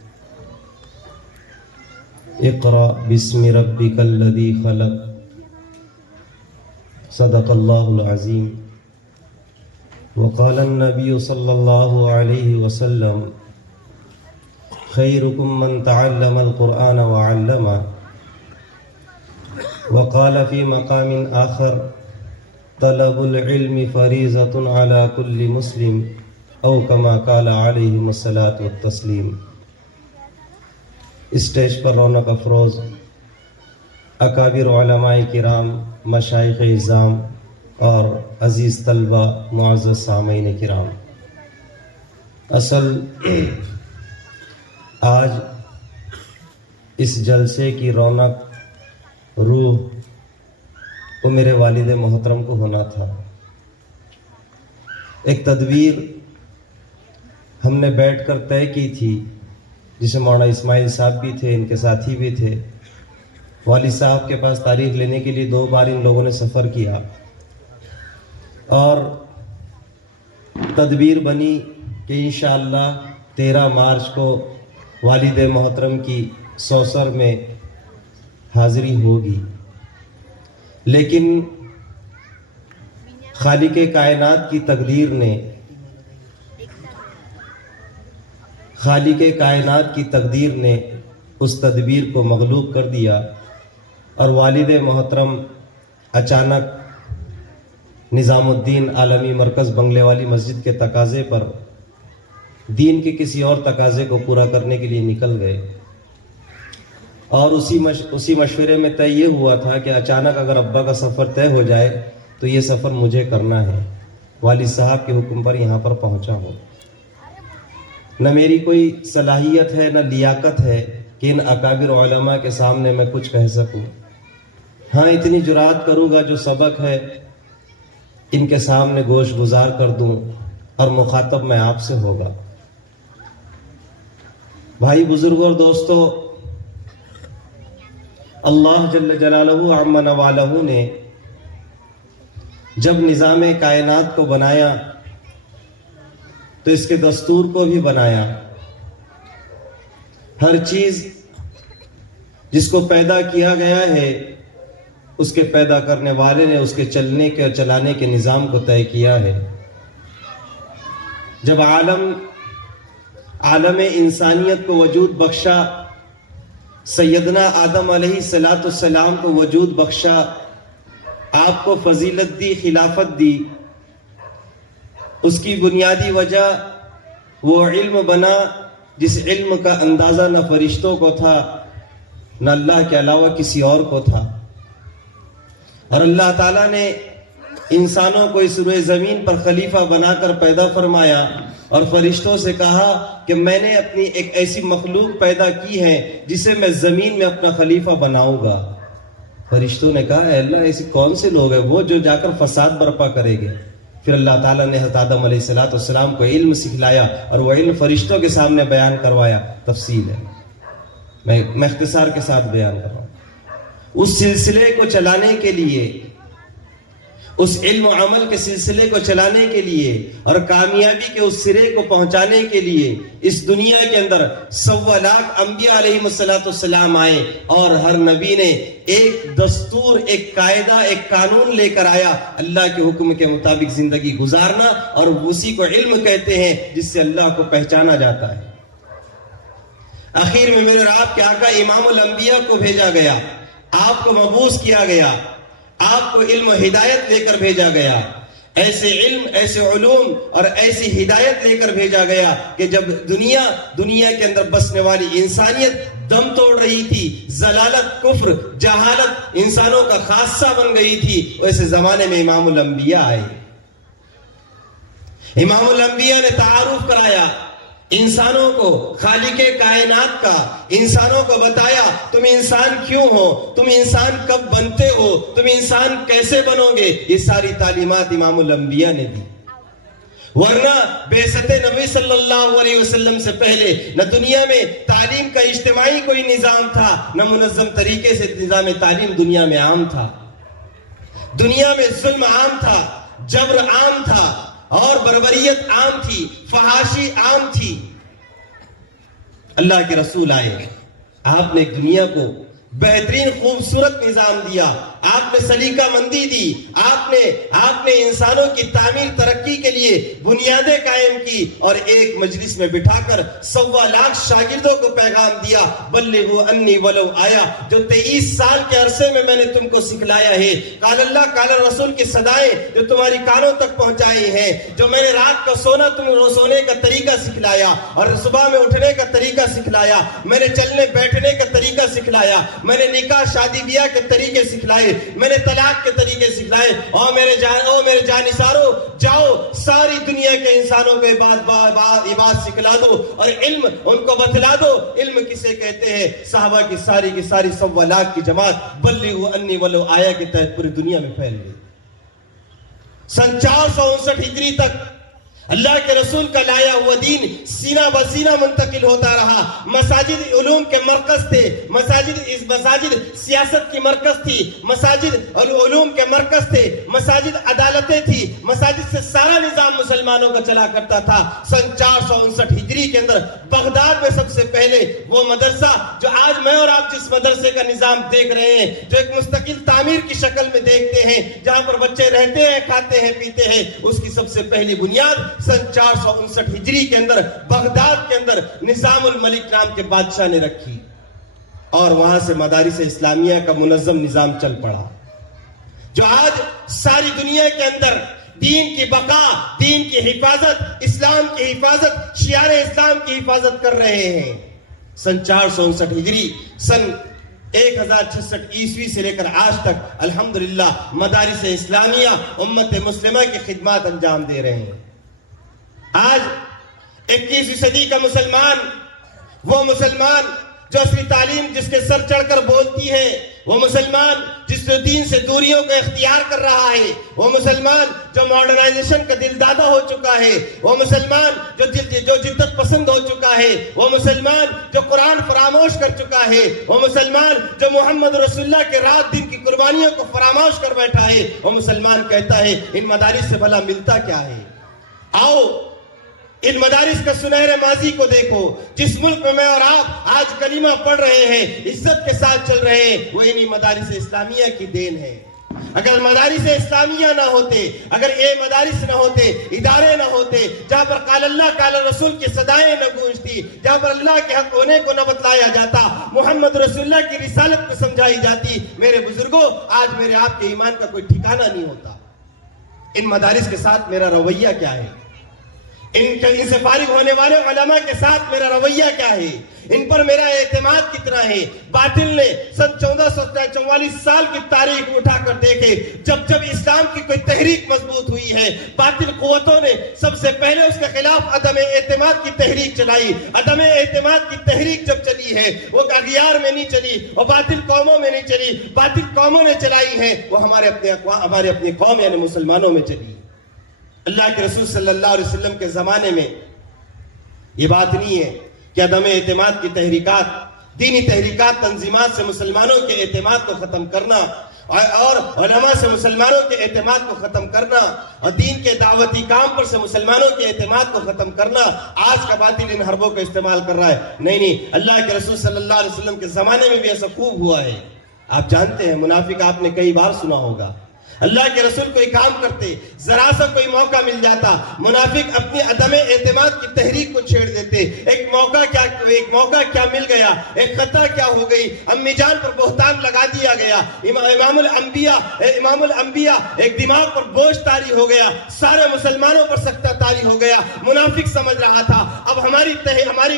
اقرأ باسم ربك الذي خلق. صدق الله العظيم. وقال النبي صلى الله عليه وسلم: خيركم من تعلم القرآن وعلمه. وقال في مقام آخر: طلب العلم فریضۃ علی کل مسلم، او کما قال علیہم الصلاۃ والتسلیم۔ اسٹیج پر رونق افروز اکابر علماء کرام، مشائخ اعظام اور عزیز طلبہ، معزز سامعین کرام، اصل آج اس جلسے کی رونق، روح وہ میرے والد محترم کو ہونا تھا۔ ایک تدبیر ہم نے بیٹھ کر طے کی تھی، جسے مولانا اسماعیل صاحب بھی تھے، ان کے ساتھی بھی تھے۔ والد صاحب کے پاس تاریخ لینے کے لیے 2 بار ان لوگوں نے سفر کیا، اور تدبیر بنی کہ انشاءاللہ 13 مارچ کو والد محترم کی سوسر میں حاضری ہوگی۔ لیکن خالق کائنات کی تقدیر نے اس تدبیر کو مغلوب کر دیا، اور والد محترم اچانک نظام الدین عالمی مرکز بنگلے والی مسجد کے تقاضے پر دین کے کسی اور تقاضے کو پورا کرنے کے لیے نکل گئے، اور اسی مشورے میں طے یہ ہوا تھا کہ اچانک اگر ابا کا سفر طے ہو جائے تو یہ سفر مجھے کرنا ہے۔ والد صاحب کے حکم پر یہاں پر پہنچا ہوں۔ نہ میری کوئی صلاحیت ہے، نہ لیاقت ہے کہ ان اکابر علماء کے سامنے میں کچھ کہہ سکوں۔ ہاں، اتنی جرات کروں گا جو سبق ہے ان کے سامنے گوش گزار کر دوں، اور مخاطب میں آپ سے ہوگا۔ بھائی بزرگوں اور دوستو، اللہ جل جلالہ عم نوالہ نے جب نظام کائنات کو بنایا تو اس کے دستور کو بھی بنایا۔ ہر چیز جس کو پیدا کیا گیا ہے، اس کے پیدا کرنے والے نے اس کے چلنے کے اور چلانے کے نظام کو طے کیا ہے۔ جب عالم انسانیت کو وجود بخشا، سیدنا آدم علیہ السلام کو وجود بخشا، آپ کو فضیلت دی، خلافت دی، اس کی بنیادی وجہ وہ علم بنا جس علم کا اندازہ نہ فرشتوں کو تھا نہ اللہ کے علاوہ کسی اور کو تھا. اور اللہ تعالیٰ نے انسانوں کو اس روئے زمین پر خلیفہ بنا کر پیدا فرمایا اور فرشتوں سے کہا کہ میں نے اپنی ایک ایسی مخلوق پیدا کی ہے جسے میں زمین میں اپنا خلیفہ بناؤں گا. فرشتوں نے کہا اے اللہ ایسے کون سے لوگ ہیں وہ جو جا کر فساد برپا کریں گے. پھر اللہ تعالیٰ نے حضرت آدم علیہ السلام کو علم سکھلایا اور وہ علم فرشتوں کے سامنے بیان کروایا. تفصیل ہے, میں اختصار کے ساتھ بیان کر رہا ہوں. اس سلسلے کو چلانے کے لیے, اس علم و عمل کے سلسلے کو چلانے کے لیے اور کامیابی کے اس سرے کو پہنچانے کے لیے اس دنیا کے اندر 1.25 لاکھ انبیاء علیہ السلام آئے اور ہر نبی نے ایک دستور, ایک قاعدہ, ایک قانون لے کر آیا. اللہ کے حکم کے مطابق زندگی گزارنا, اور اسی کو علم کہتے ہیں جس سے اللہ کو پہچانا جاتا ہے. آخر میں میرے آپ کے آقا امام الانبیاء کو بھیجا گیا, آپ کو مبعوث کیا گیا, آپ کو علم و ہدایت لے کر بھیجا گیا. ایسے علم, ایسے علوم اور ایسی ہدایت لے کر بھیجا گیا کہ جب دنیا کے اندر بسنے والی انسانیت دم توڑ رہی تھی, ضلالت, کفر, جہالت انسانوں کا خاصہ بن گئی تھی, ویسے زمانے میں امام الانبیاء آئے. امام الانبیاء نے تعارف کرایا انسانوں کو خالق کائنات کا, انسانوں کو بتایا تم انسان کیوں ہو, تم انسان کب بنتے ہو, تم انسان کیسے بنو گے. یہ ساری تعلیمات امام الانبیاء نے دی. ورنہ بعثت نبی صلی اللہ علیہ وسلم سے پہلے نہ دنیا میں تعلیم کا اجتماعی کوئی نظام تھا, نہ منظم طریقے سے نظام تعلیم دنیا میں عام تھا. دنیا میں ظلم عام تھا, جبر عام تھا, اور بربریت عام تھی, فحاشی عام تھی. اللہ کے رسول آئے, آپ نے ایک دنیا کو بہترین خوبصورت نظام دیا, آپ نے سلیقہ مندی دی, آپ نے انسانوں کی تعمیر ترقی کے لیے بنیادیں قائم کی, اور ایک مجلس میں بٹھا کر 1.25 لاکھ شاگردوں کو پیغام دیا بلغوا انی ولو آیا, جو 23 سال کے عرصے میں میں نے تم کو سکھلایا ہے. قال اللہ قال رسول کی صدائیں جو تمہاری کانوں تک پہنچائی ہیں, جو میں نے رات کا سونا تم سونے کا طریقہ سکھلایا, اور صبح میں اٹھنے کا طریقہ سکھلایا, میں نے چلنے بیٹھنے کا طریقہ سکھلایا, میں نے نکاح شادی بیاہ کے طریقے سکھلائے, میں نے طلاق کے طریقے سکھلائے. او میرے جانثارو, جاؤ ساری دنیا کے انسانوں کو عبادت سکھلا دو اور علم ان کو بتلا دو. علم کسے کہتے ہیں؟ صحابہ کی ساری 1.25 لاکھ کی جماعت بلغوا انی ولو آیا کے تحت پوری دنیا میں پھیل گئی. سن 459 ہجری تک اللہ کے رسول کا لایا ہوا دین سینہ بسینہ منتقل ہوتا رہا. مساجد علوم کے مرکز تھے, مساجد سیاست کی مرکز تھی, مساجد علوم کے مرکز تھے, مساجد عدالتیں تھی, مساجد سے سارا نظام مسلمانوں کا چلا کرتا تھا. سن 459 ہجری کے اندر بغداد میں سب سے پہلے وہ مدرسہ جو آج میں اور آپ جس مدرسے کا نظام دیکھ رہے ہیں, جو ایک مستقل تعمیر کی شکل میں دیکھتے ہیں, جہاں پر بچے رہتے ہیں, کھاتے ہیں, پیتے ہیں, اس کی سب سے پہلی بنیاد سن 459 ہجری کے اندر بغداد کے اندر نظام الملک نام کے بادشاہ نے رکھی, اور وہاں سے مدارس اسلامیہ کا منظم نظام چل پڑا, جو آج ساری دنیا کے اندر دین کی بقا, دین کی حفاظت, اسلام کی حفاظت, شعار اسلام کی حفاظت کر رہے ہیں. سن 459 ہجری, سن 1066 عیسوی سے لے کر آج تک الحمدللہ مدارس اسلامیہ امت مسلمہ کی خدمات انجام دے رہے ہیں. آج 21ویں صدی کا مسلمان, وہ مسلمان جو اصلی تعلیم جس کے سر چڑھ کر بولتی ہے, وہ مسلمان جس جو دین سے دوریوں کو اختیار کر رہا ہے, وہ مسلمان جو ماڈرنائزیشن کا دل دادا ہو چکا ہے, وہ مسلمان جو جدت پسند ہو چکا ہے, وہ مسلمان جو قرآن فراموش کر چکا ہے, وہ مسلمان جو محمد رسول اللہ کے رات دن کی قربانیوں کو فراموش کر بیٹھا ہے, وہ مسلمان کہتا ہے ان مدارس سے بھلا ملتا کیا ہے. آؤ ان مدارس کا سنہرے ماضی کو دیکھو. جس ملک میں اور آپ آج کلمہ پڑھ رہے ہیں, عزت کے ساتھ چل رہے ہیں, وہ انہی مدارس اسلامیہ کی دین ہے. اگر مدارس اسلامیہ نہ ہوتے, اگر یہ مدارس نہ ہوتے, ادارے نہ ہوتے, جہاں پر قال اللہ قال رسول کی صدائیں نہ گونجتی, جہاں پر اللہ کے حق ہونے کو نہ بتلایا جاتا, محمد رسول اللہ کی رسالت کو سمجھائی جاتی, میرے بزرگوں آج میرے آپ کے ایمان کا کوئی ٹھکانہ نہیں ہوتا. ان مدارس کے ساتھ میرا رویہ کیا ہے؟ ان سے فارغ ہونے والے علماء کے ساتھ میرا رویہ کیا ہے، ان پر میرا اعتماد کتنا ہے۔ باطل نے سن 1444 سال کی تاریخ اٹھا کر دیکھے، جب جب اسلام کی کوئی تحریک مضبوط ہوئی ہے، باطل قوتوں نے سب سے پہلے اس کے خلاف عدم اعتماد کی تحریک چلائی۔ عدم اعتماد کی تحریک جب چلی ہے وہ اغیار میں نہیں چلی، وہ باطل قوموں میں نہیں چلی، باطل قوموں نے چلائی ہے، وہ ہمارے اپنے قوم یعنی مسلمانوں میں چلی۔ اللہ کے رسول صلی اللہ علیہ وسلم کے زمانے میں یہ بات نہیں ہے کہ عدم اعتماد کی تحریکات، دینی تحریکات، تنظیمات سے مسلمانوں کے اعتماد کو ختم کرنا اور علماء سے مسلمانوں کے اعتماد کو ختم کرنا اور دین کے دعوتی کام پر سے مسلمانوں کے اعتماد کو ختم کرنا آج کا باطل ان حربوں کو استعمال کر رہا ہے۔ نہیں، اللہ کے رسول صلی اللہ علیہ وسلم کے زمانے میں بھی ایسا خوب ہوا ہے۔ آپ جانتے ہیں، منافق آپ نے کئی بار سنا ہوگا، اللہ کے رسول کوئی کام کرتے، ذرا سا کوئی موقع مل جاتا، منافق اپنی عدم اعتماد کی تحریک کو چھیڑ دیتے۔ ایک موقع کیا مل گیا، ایک خطا کیا ہو گئی، امی جان پر بہتان لگا دیا گیا، امام الانبیاء ایک دماغ پر بوجھ طاری ہو گیا، سارے مسلمانوں پر سکتہ طاری ہو گیا۔ منافق سمجھ رہا تھا اب ہماری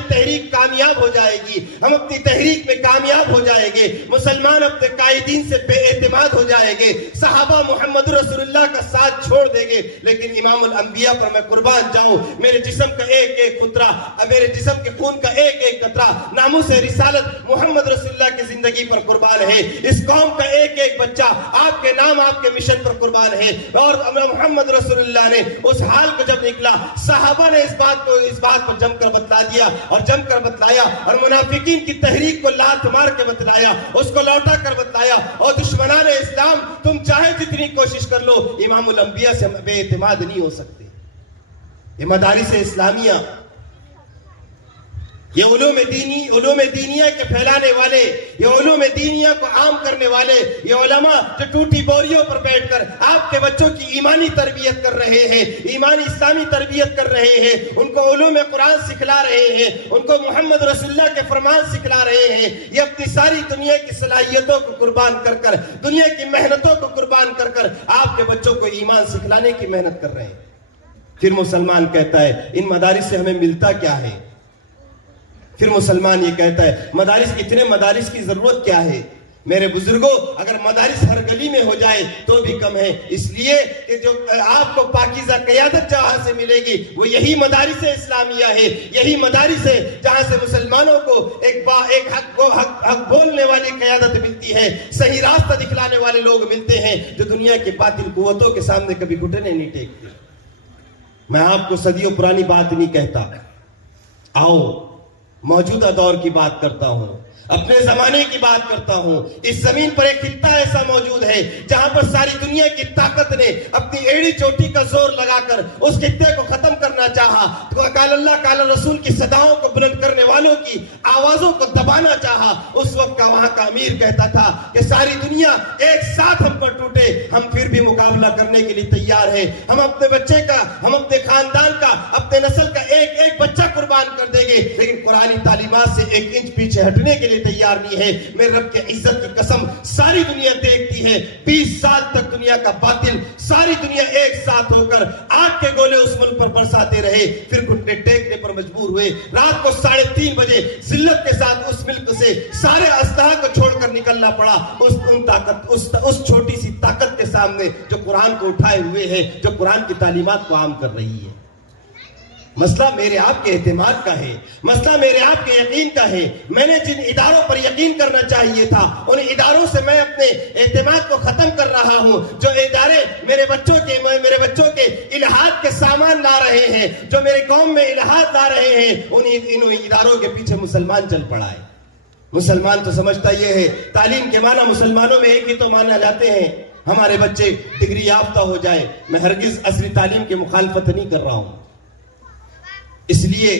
تحریک کامیاب ہو جائے گی، ہم اپنی تحریک میں کامیاب ہو جائیں گے، مسلمان اپنے قائدین سے بے اعتماد ہو جائیں گے، صحابہ محمد رسول اللہ کا ساتھ چھوڑ دیں گے۔ لیکن امام الانبیاء پر میں قربان جاؤں، میرے جسم کا ایک ایک قطرہ، میرے جسم کے خون کا ایک ایک قطرہ ناموس رسالت محمد رسول اللہ کی زندگی پر قربان ہے۔ اس قوم کا ایک ایک بچہ آپ کے نام، آپ کے مشن پر قربان ہے۔ اور محمد رسول اللہ نے اس حال کو جب نکلا، صحابہ نے اس بات کو جم کر بتلا دیا اور جم کر بتلایا، اور منافقین کی تحریک کو لات مار کے بتلایا، اس کو لوٹا کر بتلایا۔ اور دشمنان اسلام تم چاہے جتنی کوشش کر لو، امام الانبیاء سے بے اعتماد نہیں ہو سکتے۔ یہ مدارس اسلامیہ، یہ علوم دینیہ کے پھیلانے والے، یہ علوم دینیہ کو عام کرنے والے، یہ علماء جو ٹوٹی بوریوں پر بیٹھ کر آپ کے بچوں کی ایمانی تربیت کر رہے ہیں، ایمانی اسلامی تربیت کر رہے ہیں، ان کو علوم قرآن سکھلا رہے ہیں، ان کو محمد رسول اللہ کے فرمان سکھلا رہے ہیں، یہ اپنی ساری دنیا کی صلاحیتوں کو قربان کر کر، دنیا کی محنتوں کو قربان کر کر آپ کے بچوں کو ایمان سکھلانے کی محنت کر رہے ہیں۔ پھر مسلمان کہتا ہے ان مدارس سے ہمیں ملتا کیا ہے؟ پھر مسلمان یہ کہتا ہے اتنے مدارس کی ضرورت کیا ہے؟ میرے بزرگوں، اگر مدارس ہر گلی میں ہو جائے تو بھی کم ہے، اس لیے کہ جو آپ کو پاکیزہ قیادت جہاں سے ملے گی وہ یہی مدارس اسلامیہ ہے، یہی مدارس ہے جہاں سے مسلمانوں کو ایک حق بولنے والی قیادت ملتی ہے، صحیح راستہ دکھلانے والے لوگ ملتے ہیں جو دنیا کی باطل قوتوں کے سامنے کبھی گھٹنے نہیں ٹیکتے۔ میں آپ کو صدیوں پرانی بات نہیں کہتا، آؤ موجودہ دور کی بات کرتا ہوں، اپنے زمانے کی بات کرتا ہوں۔ اس زمین پر ایک خطہ ایسا موجود ہے جہاں پر ساری دنیا کی طاقت نے اپنی ایڑی چوٹی کا زور لگا کر اس خطے کو ختم کرنا چاہا، تو قال اللہ قال رسول کی صداؤں کو بلند کرنے والوں کی آوازوں کو دبانا چاہا۔ اس وقت کا وہاں کا امیر کہتا تھا کہ ساری دنیا ایک ساتھ ہم پر ٹوٹے، ہم پھر بھی مقابلہ کرنے کے لیے تیار ہیں، ہم اپنے بچے کا، ہم اپنے خاندان کا، اپنے نسل کا ایک ایک بچہ قربان کر دیں گے، لیکن قرآنی تعلیمات سے ایک انچ پیچھے ہٹنے کے لیے تیار نہیں ہے۔ میرے رب کے عزت کی قسم، ساری دنیا دیکھتی ہے 20 سال تک دنیا کا باطل، ساری دنیا ایک ساتھ ہو کر آگ کے گولے اس ملک پر برساتے رہے، پھر گھٹنے ٹیکنے پر مجبور ہوئے۔ رات کو 3:30 بجے ذلت کے ساتھ اس ملک سے سارے اسلحہ کو چھوڑ کر نکلنا پڑا، اس چھوٹی سی طاقت کے سامنے جو قرآن کو اٹھائے ہوئے ہے، جو قرآن کی تعلیمات کو عام کر رہی ہے۔ مسئلہ میرے آپ کے اعتماد کا ہے، مسئلہ میرے آپ کے یقین کا ہے۔ میں نے جن اداروں پر یقین کرنا چاہیے تھا ان اداروں سے میں اپنے اعتماد کو ختم کر رہا ہوں۔ جو ادارے میرے بچوں کے الہاد کے سامان لا رہے ہیں، جو میرے قوم میں الہاد لا رہے ہیں، ان اداروں کے پیچھے مسلمان چل پڑا ہے۔ مسلمان تو سمجھتا یہ ہے تعلیم کے معنی مسلمانوں میں ایک ہی تو مانا جاتے ہیں، ہمارے بچے ڈگری یافتہ ہو جائے۔ میں ہرگز عصری تعلیم کی مخالفت نہیں کر رہا ہوں، اس لیے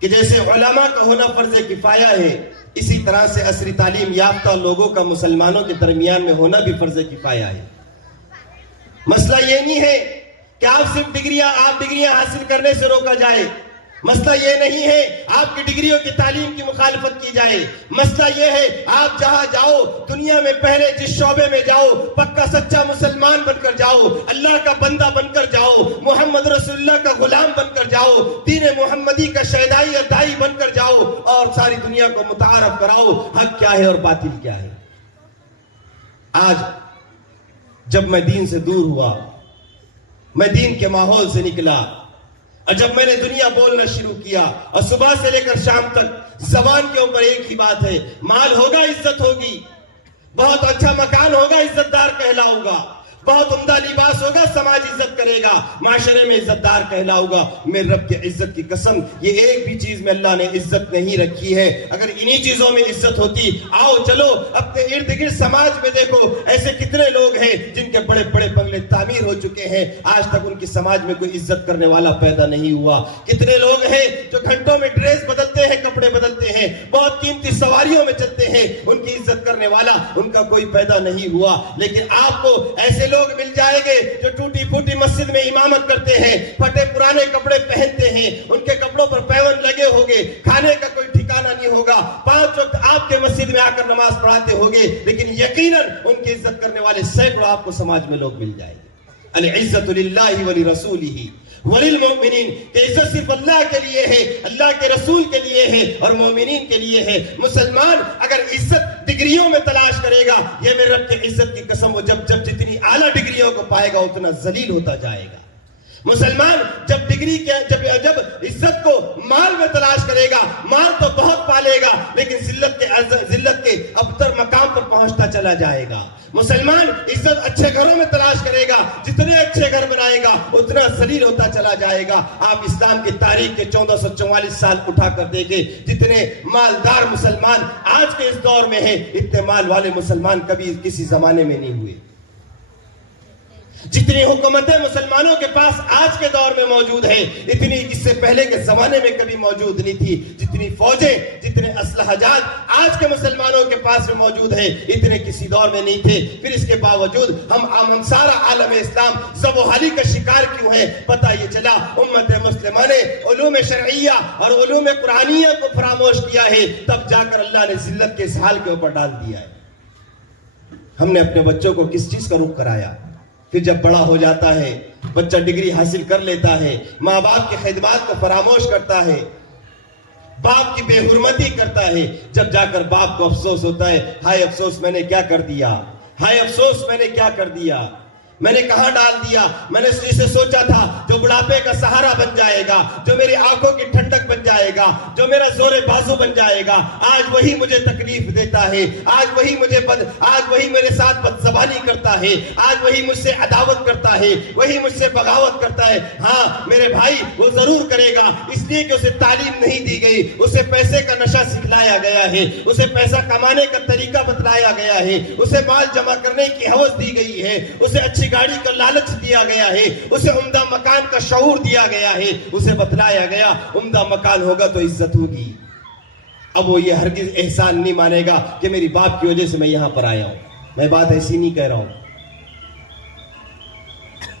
کہ جیسے علماء کا ہونا فرض کفایہ ہے، اسی طرح سے عصری تعلیم یافتہ لوگوں کا مسلمانوں کے درمیان میں ہونا بھی فرض کفایہ ہے۔ مسئلہ یہ نہیں ہے کہ آپ ڈگریاں حاصل کرنے سے روکا جائے، مسئلہ یہ نہیں ہے آپ کی ڈگریوں کی تعلیم کی مخالفت کی جائے. مسئلہ یہ ہے آپ جہاں جاؤ دنیا میں پہلے جس شعبے میں جاؤ پکا سچا مسلمان بن کر جاؤ, اللہ کا بندہ بن کر جاؤ, محمد رسول اللہ کا غلام بن کر جاؤ, دین محمدی کا شہدائی اور دائی بن کر جاؤ اور ساری دنیا کو متعارف کراؤ حق کیا ہے اور باطل کیا ہے. آج جب میں دین سے دور ہوا, میں دین کے ماحول سے نکلا, اور جب میں نے دنیا بولنا شروع کیا اور صبح سے لے کر شام تک زبان کے اوپر ایک ہی بات ہے, مال ہوگا عزت ہوگی, بہت اچھا مکان ہوگا عزت دار کہلاؤں گا, بہت عمدہ لباس ہوگا سماج عزت کرے گا, معاشرے میں عزت دار کہلاؤں گا. میرے رب کے عزت کی قسم یہ ایک بھی چیز میں اللہ نے عزت نہیں رکھی ہے. اگر انہی چیزوں میں عزت ہوتی, آؤ چلو اپنے ارد گرد سماج میں دیکھو ایسے کتنے لوگ ہیں جن کے بڑے بڑے بنگلے تعمیر ہو چکے ہیں, آج تک ان کی سماج میں کوئی عزت کرنے والا پیدا نہیں ہوا. کتنے لوگ ہیں جو گھنٹوں میں ڈریس بدلتے ہیں, کپڑے بدلتے ہیں, بہت قیمتی سواریوں میں چلتے ہیں, ان کی عزت کرنے والا ان کا کوئی پیدا نہیں ہوا. لیکن آپ کو ایسے لوگ مل جائیں گے جو ٹوٹی پھوٹی مسجد میں امامت کرتے ہیں, پھٹے پرانے کپڑے پہنتے ہیں, ان کے کپڑوں پر پیون لگے ہوگے, کھانے کا کوئی ٹھکانہ نہیں ہوگا, 5 وقت آپ کے مسجد میں آ کر نماز پڑھاتے ہوگے, لیکن یقیناً ان کی عزت کرنے والے سینکڑوں آپ کو سماج میں لوگ مل جائیں گے. العزت للہ ولرسولہ وللمؤمنین, کہ عزت صرف اللہ کے لیے ہے, اللہ کے رسول کے لیے ہے اور مومنین کے لیے ہے. مسلمان اگر عزت ڈگریوں میں تلاش کرے گا, یہ میرے رب کی عزت کی قسم, وہ جب جتنی اعلیٰ ڈگریوں کو پائے گا اتنا ذلیل ہوتا جائے گا. مسلمان جب ڈگری کے جب عزت کو مال میں تلاش کرے گا, مال تو بہت پالے گا لیکن ذلت کے ابتر مقام پر پہنچتا چلا جائے گا. مسلمان عزت اچھے گھروں میں تلاش کرے گا, جتنے اچھے گھر بنائے گا اتنا ذلیل ہوتا چلا جائے گا. آپ اسلام کی تاریخ کے 1444 سال اٹھا کر دیکھیں, جتنے مالدار مسلمان آج کے اس دور میں ہیں, اتنے مال والے مسلمان کبھی کسی زمانے میں نہیں ہوئے. جتنی حکومتیں مسلمانوں کے پاس آج کے دور میں موجود ہیں, اتنی اس سے پہلے کے زمانے میں کبھی موجود نہیں تھی. جتنی فوجیں, جتنے اسلحہ جات آج کے مسلمانوں کے پاس میں موجود ہیں, اتنے کسی دور میں نہیں تھے. پھر اس کے باوجود ہم سارا عالم اسلام زبوحالی کا شکار کیوں ہے؟ پتہ یہ چلا امت مسلمہ نے علوم شرعیہ اور علوم قرآنیہ کو فراموش کیا ہے, تب جا کر اللہ نے ذلت کے اس حال کے اوپر ڈال دیا ہے. ہم نے اپنے بچوں کو کس چیز کا رخ کرایا؟ پھر جب بڑا ہو جاتا ہے, بچہ ڈگری حاصل کر لیتا ہے, ماں باپ کی خدمات کو فراموش کرتا ہے, باپ کی بے حرمتی کرتا ہے, جب جا کر باپ کو افسوس ہوتا ہے, ہائے افسوس میں نے کیا کر دیا, ہائے افسوس میں نے کیا کر دیا, میں نے کہاں ڈال دیا. میں نے اسے سوچا تھا جو بڑھاپے کا سہارا بن جائے گا, جو میری آنکھوں کی ٹھنڈک بن جائے گا, جو میرا زور بازو بن جائے گا, آج وہی مجھے تکلیف دیتا ہے, آج وہی میرے ساتھ بدزبانی کرتا ہے, آج وہی مجھ سے عداوت کرتا ہے, وہی مجھ سے بغاوت کرتا ہے. ہاں میرے بھائی, وہ ضرور کرے گا, اس لیے کہ اسے تعلیم نہیں دی گئی, اسے پیسے کا نشہ سکھلایا گیا ہے, اسے پیسہ کمانے کا طریقہ بتلایا گیا ہے, اسے مال جمع کرنے کی ہوس دی گئی ہے, اسے اچھی گاڑی کا لالچ دیا گیا ہے, اسے عمدہ مکان کا شعور دیا گیا ہے, اسے بتلایا گیا عمدہ مکان ہوگا تو عزت ہوگی. اب وہ یہ ہرگز احسان نہیں مانے گا کہ میری باپ کی وجہ سے میں یہاں پر آیا ہوں. میں بات ایسی نہیں کہہ رہا ہوں,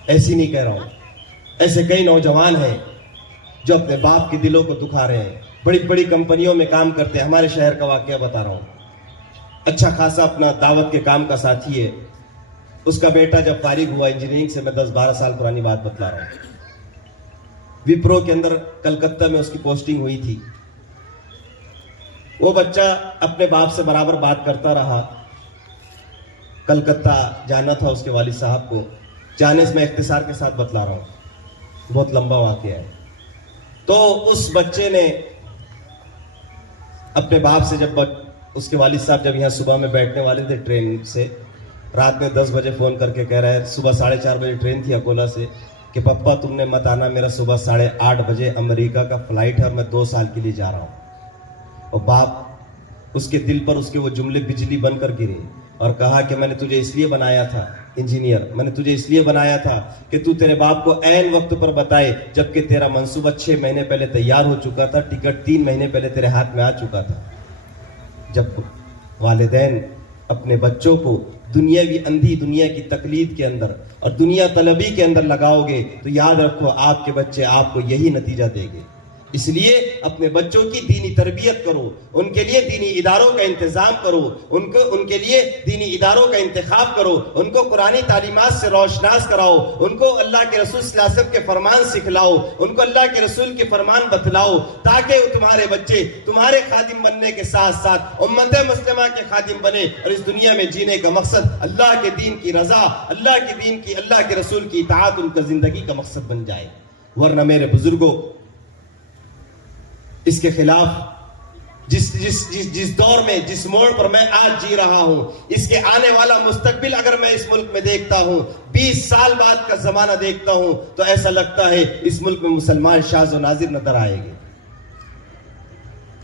ایسی نہیں کہہ رہا ہوں. ایسے کئی نوجوان ہیں جو اپنے باپ کے دلوں کو دکھا رہے ہیں, بڑی بڑی کمپنیوں میں کام کرتے ہیں. ہمارے شہر کا واقعہ بتا رہا ہوں, اچھا خاصا اپنا دعوت کے کام کا ساتھی ہے. اس کا بیٹا جب فارغ ہوا انجینئرنگ سے, میں 10-12 سال پرانی بات بتلا رہا ہوں, وپرو کے اندر کلکتہ میں اس کی پوسٹنگ ہوئی تھی. وہ بچہ اپنے باپ سے برابر بات کرتا رہا. کلکتہ جانا تھا اس کے والد صاحب کو, جانے سے میں اختصار کے ساتھ بتلا رہا ہوں, بہت لمبا واقعہ ہے. تو اس بچے نے اپنے باپ سے, جب اس کے والد صاحب جب یہاں صبح میں بیٹھنے والے تھے ٹرین سے, رات میں 10 بجے فون کر کے کہہ رہا ہے, صبح 4:30 بجے ٹرین تھی اکولا سے, کہ پپا تم نے مت آنا, میرا صبح 8:30 بجے امریکہ کا فلائٹ ہے اور میں 2 سال کے لیے جا رہا ہوں. اور باپ, اس کے دل پر اس کے وہ جملے بجلی بن کر گرے اور کہا کہ میں نے تجھے اس لیے بنایا تھا انجینئر, میں نے تجھے اس لیے بنایا تھا کہ تو تیرے باپ کو عین وقت پر بتائے, جبکہ تیرا منصوبہ 6 مہینے پہلے تیار ہو چکا تھا, ٹکٹ 3 مہینے پہلے تیرے ہاتھ میں آ چکا تھا. جب والدین اپنے بچوں کو دنیاوی اندھی دنیا کی تقلید کے اندر اور دنیا طلبی کے اندر لگاؤ گے تو یاد رکھو آپ کے بچے آپ کو یہی نتیجہ دیں گے. اس لیے اپنے بچوں کی دینی تربیت کرو، ان کے لیے دینی اداروں کا انتظام کرو، ان کے لیے دینی اداروں کا انتخاب کرو، ان کو قرآنی تعلیمات سے روشناس کراؤ، ان کو اللہ کے رسول صلی اللہ علیہ وسلم کے فرمان سکھلاؤ، ان کو اللہ کے رسول کے فرمان بتلاؤ، تاکہ تمہارے بچے تمہارے خادم بننے کے ساتھ ساتھ امت مسلمہ کے خادم بنے، اور اس دنیا میں جینے کا مقصد اللہ کے دین کی رضا، اللہ کے رسول کی اطاعت ان کا زندگی کا مقصد بن جائے۔ ورنہ میرے بزرگوں، اس کے خلاف جس دور میں، جس موڑ پر میں آج جی رہا ہوں، اس کے آنے والا مستقبل اگر میں اس ملک میں دیکھتا ہوں، 20 سال بعد کا زمانہ دیکھتا ہوں، تو ایسا لگتا ہے اس ملک میں مسلمان شاذ و نادر نظر آئے گے،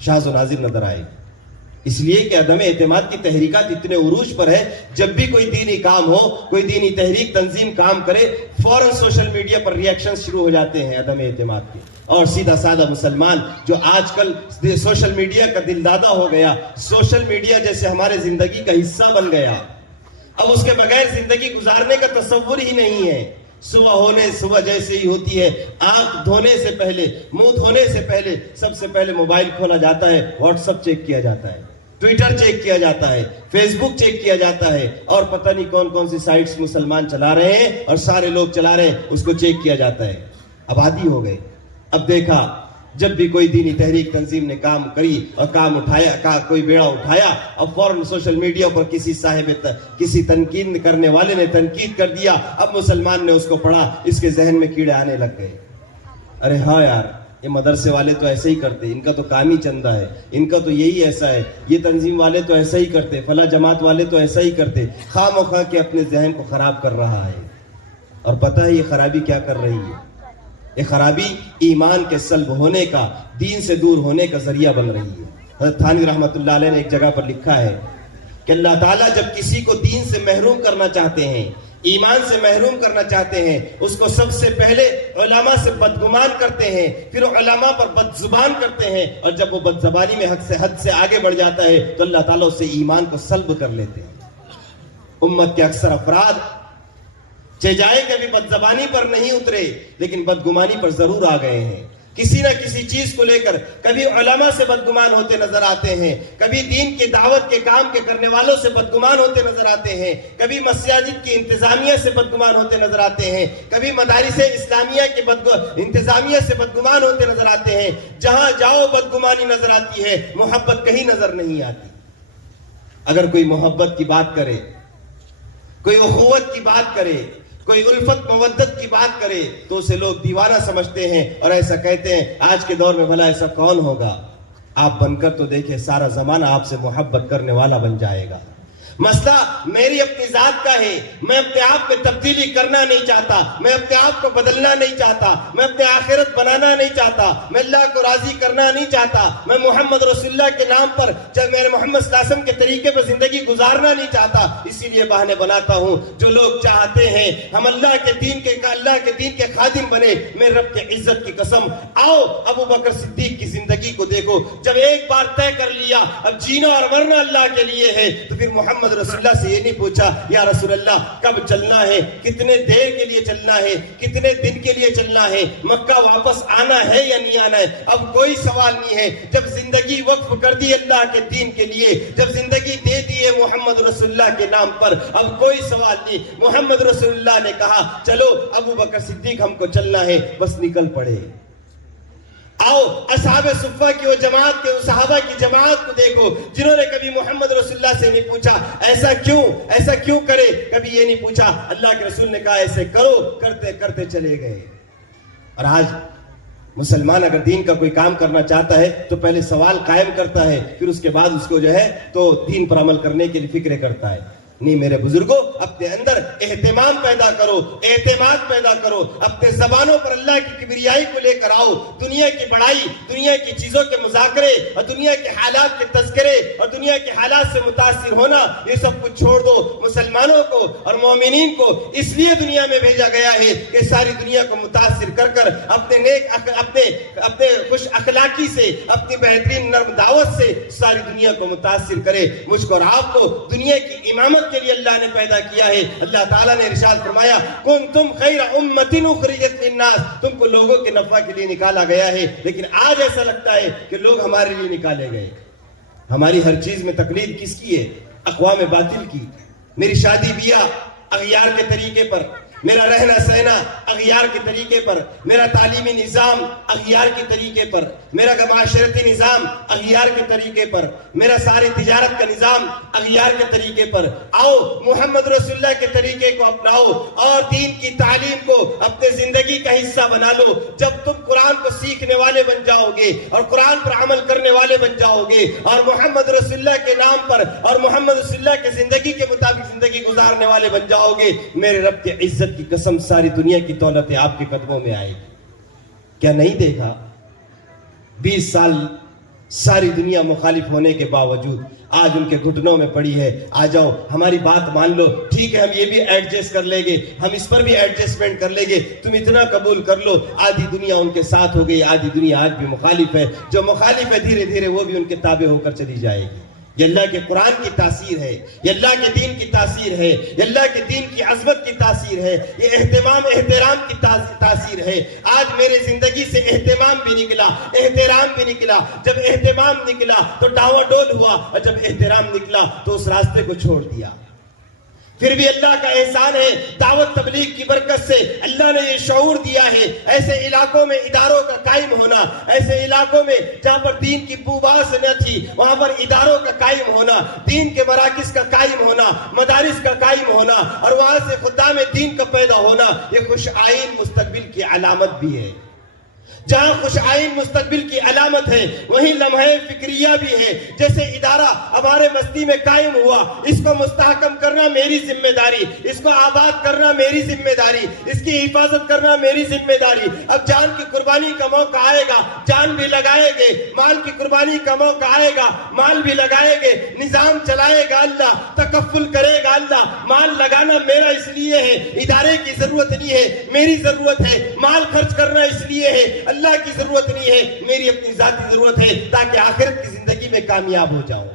شاذ و نادر نظر آئے گے۔ اس لیے کہ عدم اعتماد کی تحریکات اتنے عروج پر ہے، جب بھی کوئی دینی کام ہو، کوئی دینی تحریک تنظیم کام کرے، فوراً سوشل میڈیا پر ریاکشن شروع ہو جاتے ہیں عدم اعتماد کے۔ اور سیدھا سادہ مسلمان جو آج کل سوشل میڈیا کا دل دادا ہو گیا، سوشل میڈیا جیسے ہمارے زندگی کا حصہ بن گیا، اب اس کے بغیر زندگی گزارنے کا تصور ہی نہیں ہے۔ صبح جیسے ہی ہوتی ہے، آنکھ دھونے سے پہلے، منہ دھونے سے پہلے سب سے پہلے موبائل کھولا جاتا ہے، واٹس ایپ چیک کیا جاتا ہے، ٹویٹر چیک کیا جاتا ہے، فیس بک چیک کیا جاتا ہے، اور پتہ نہیں کون کون سی سائٹس مسلمان چلا رہے ہیں اور سارے لوگ چلا رہے ہیں، اس کو چیک کیا جاتا ہے۔ اب عادی ہو گئے۔ اب دیکھا جب بھی کوئی دینی تحریک تنظیم نے کام کری اور کام اٹھایا، کوئی بیڑا اٹھایا، اور فوراً سوشل میڈیا پر کسی تنقید کرنے والے نے تنقید کر دیا، اب مسلمان نے اس کو پڑھا، اس کے ذہن میں کیڑے آنے لگ گئے۔ ارے ہاں یار، یہ مدرسے والے تو ایسے ہی کرتے، ان کا تو کام ہی چندہ ہے، ان کا تو یہی ایسا ہے، یہ تنظیم والے تو ایسا ہی کرتے، فلاں جماعت والے تو ایسا ہی کرتے، خواہ مخواہ کے اپنے ذہن کو خراب کر رہا ہے۔ اور پتہ ہے یہ خرابی کیا کر رہی ہے؟ یہ خرابی ایمان کے سلب ہونے کا، دین سے دور ہونے کا ذریعہ بن رہی ہے۔ حضرت تھانوی رحمۃ اللہ علیہ نے ایک جگہ پر لکھا ہے کہ اللہ تعالیٰ جب کسی کو دین سے محروم کرنا چاہتے ہیں، ایمان سے محروم کرنا چاہتے ہیں، اس کو سب سے پہلے علماء سے بدگمان کرتے ہیں، پھر علماء پر بدزبان کرتے ہیں، اور جب وہ بدزبانی میں حد سے آگے بڑھ جاتا ہے تو اللہ تعالیٰ اس سے ایمان کو سلب کر لیتے ہیں۔ امت کے اکثر افراد چہجائے کبھی بدزبانی پر نہیں اترے، لیکن بدگمانی پر ضرور آ گئے ہیں۔ کسی نہ کسی چیز کو لے کر کبھی علماء سے بدگمان ہوتے نظر آتے ہیں، کبھی دین کی دعوت کے کام کے کرنے والوں سے بدگمان ہوتے نظر آتے ہیں، کبھی مساجد کی انتظامیہ سے بدگمان ہوتے نظر آتے ہیں، کبھی مدارس اسلامیہ کی انتظامیہ سے بدگمان ہوتے نظر آتے ہیں۔ جہاں جاؤ بدگمانی نظر آتی ہے، محبت کہیں نظر نہیں آتی۔ اگر کوئی محبت کی بات کرے، کوئی اخوت کی بات کرے، کوئی الفت مودت کی بات کرے، تو اسے لوگ دیوانہ سمجھتے ہیں اور ایسا کہتے ہیں آج کے دور میں بھلا ایسا کون ہوگا؟ آپ بن کر تو دیکھیں، سارا زمانہ آپ سے محبت کرنے والا بن جائے گا۔ مسئلہ میری اپنی ذات کا ہے، میں اپنے آپ میں تبدیلی کرنا نہیں چاہتا، میں اپنے آپ کو بدلنا نہیں چاہتا، میں اپنے آخرت بنانا نہیں چاہتا، میں اللہ کو راضی کرنا نہیں چاہتا، میں محمد رسول اللہ کے نام پر، جب میرے محمد صلی اللہ علیہ وسلم کے طریقے پر زندگی گزارنا نہیں چاہتا۔ اسی لیے بہانے بناتا ہوں۔ جو لوگ چاہتے ہیں ہم اللہ کے دین کے خادم بنے، میرے رب کے عزت کی قسم، آؤ ابو بکر صدیق کی زندگی کو دیکھو۔ جب ایک بار طے کر لیا اب جینا اور مرنا اللہ کے لیے ہے، تو پھر محمد رسول اللہ سے یہ نہیں پوچھا یا رسول اللہ کب چلنا ہے، کتنے دیر کے لیے چلنا ہے، کتنے دن کے لیے چلنا ہے، مکہ واپس آنا ہے یا نہیں آنا ہے۔ اب کوئی سوال نہیں ہے۔ جب زندگی وقف کر دی اللہ کے دین کے لیے، جب زندگی دے دی ہے محمد رسول اللہ کے نام پر، اب کوئی سوال نہیں۔ محمد رسول اللہ نے کہا چلو ابو بکر صدیق ہم کو چلنا ہے، بس نکل پڑے۔ آؤ اصحاب صفہ کی وہ جماعت کے صحابہ کی جماعت کو دیکھو جنہوں نے کبھی محمد رسول اللہ سے نہیں پوچھا ایسا کیوں کرے، کبھی یہ نہیں پوچھا۔ اللہ کے رسول نے کہا ایسے کرو، کرتے کرتے چلے گئے۔ اور آج مسلمان اگر دین کا کوئی کام کرنا چاہتا ہے تو پہلے سوال قائم کرتا ہے، پھر اس کے بعد اس کو جو ہے تو دین پر عمل کرنے کے لیے فکر کرتا ہے۔ نہیں میرے بزرگوں، اپنے اندر اہتمام پیدا کرو، اعتماد پیدا کرو، اپنے زبانوں پر اللہ کی کبریائی کو لے کر آؤ۔ دنیا کی بڑائی، دنیا کی چیزوں کے مذاکرے اور دنیا کے حالات کے تذکرے اور دنیا کے حالات سے متاثر ہونا، یہ سب کچھ چھوڑ دو۔ مسلمانوں کو اور مومنین کو اس لیے دنیا میں بھیجا گیا ہے کہ ساری دنیا کو متاثر کر کر اپنے خوش اخلاقی سے، اپنی بہترین نرم دعوت سے ساری دنیا کو متاثر کرے۔ مجھ کو اور آپ کو دنیا کی امامت کے لیے اللہ نے پیدا کیا ہے. اللہ تعالیٰ نے ارشاد فرمایا کنتم خیر امۃ اخرجت للناس, تم کو لوگوں کے نفع کے لیے نکالا گیا ہے. لیکن آج ایسا لگتا ہے کہ لوگ ہمارے لیے نکالے گئے. ہماری ہر چیز میں تقلید کس کی ہے؟ اقوام باطل کی. میری شادی بیاہ اغیار کے طریقے پر, میرا رہنا سہنا اغیار کے طریقے پر, میرا تعلیمی نظام اغیار کے طریقے پر, میرا معاشرتی نظام اغیار کے طریقے پر, میرا ساری تجارت کا نظام اغیار کے طریقے پر. آؤ محمد رسول اللہ کے طریقے کو اپناؤ اور دین کی تعلیم کو اپنے زندگی کا حصہ بنا لو. جب تم قرآن کو سیکھنے والے بن جاؤ گے اور قرآن پر عمل کرنے والے بن جاؤ گے اور محمد رسول اللہ کے نام پر اور محمد رسول اللہ کے زندگی کے مطابق زندگی گزارنے والے بن جاؤ گے, میرے رب کی عزت کی قسم ساری دنیا کی دولت آپ کے قدموں میں آئے گی. کیا نہیں دیکھا 20 سال ساری دنیا مخالف ہونے کے باوجود آج ان کے گھٹنوں میں پڑی ہے. آ جاؤ ہماری بات مان لو, ٹھیک ہے ہم یہ بھی ایڈجسٹ کر لیں گے, ہم اس پر بھی ایڈجسٹمنٹ کر لیں گے, تم اتنا قبول کر لو. آدھی دنیا ان کے ساتھ ہو گئی, آدھی دنیا آج بھی مخالف ہے. جو مخالف ہے دھیرے دھیرے وہ بھی ان کے تابع ہو کر چلی جائے گی. یہ اللہ کے قرآن کی تاثیر ہے, یہ اللہ کے دین کی تاثیر ہے, یہ اللہ کے دین کی عظمت کی تاثیر ہے, یہ احترام کی تاثیر ہے. آج میرے زندگی سے اہتمام بھی نکلا, احترام بھی نکلا. جب اہتمام نکلا تو ڈاوا ڈول ہوا, اور جب احترام نکلا تو اس راستے کو چھوڑ دیا. پھر بھی اللہ کا احسان ہے, دعوت تبلیغ کی برکت سے اللہ نے یہ شعور دیا ہے. ایسے علاقوں میں اداروں کا قائم ہونا, ایسے علاقوں میں جہاں پر دین کی بوباس نہ تھی وہاں پر اداروں کا قائم ہونا, دین کے مراکز کا قائم ہونا, مدارس کا قائم ہونا اور وہاں سے خدام دین کا پیدا ہونا, یہ خوش آئین مستقبل کی علامت بھی ہے. جہاں خوش آئین مستقبل کی علامت ہے وہیں لمحے فکریہ بھی ہے. جیسے ادارہ ہمارے مستی میں قائم ہوا, اس کو مستحکم کرنا میری ذمہ داری, اس کو آباد کرنا میری ذمہ داری, اس کی حفاظت کرنا میری ذمہ داری. اب جان کی قربانی کا موقع آئے گا, جان بھی لگائے گے, مال کی قربانی کا موقع آئے گا, مال بھی لگائے گے. نظام چلائے گا اللہ, تکفل کرے گا اللہ. مال لگانا میرا اس لیے ہے, ادارے کی ضرورت نہیں ہے, میری ضرورت ہے. مال خرچ کرنا اس لیے ہے, اللہ کی ضرورت نہیں ہے, میری اپنی ذاتی ضرورت ہے تاکہ آخرت کی زندگی میں کامیاب ہو جاؤں.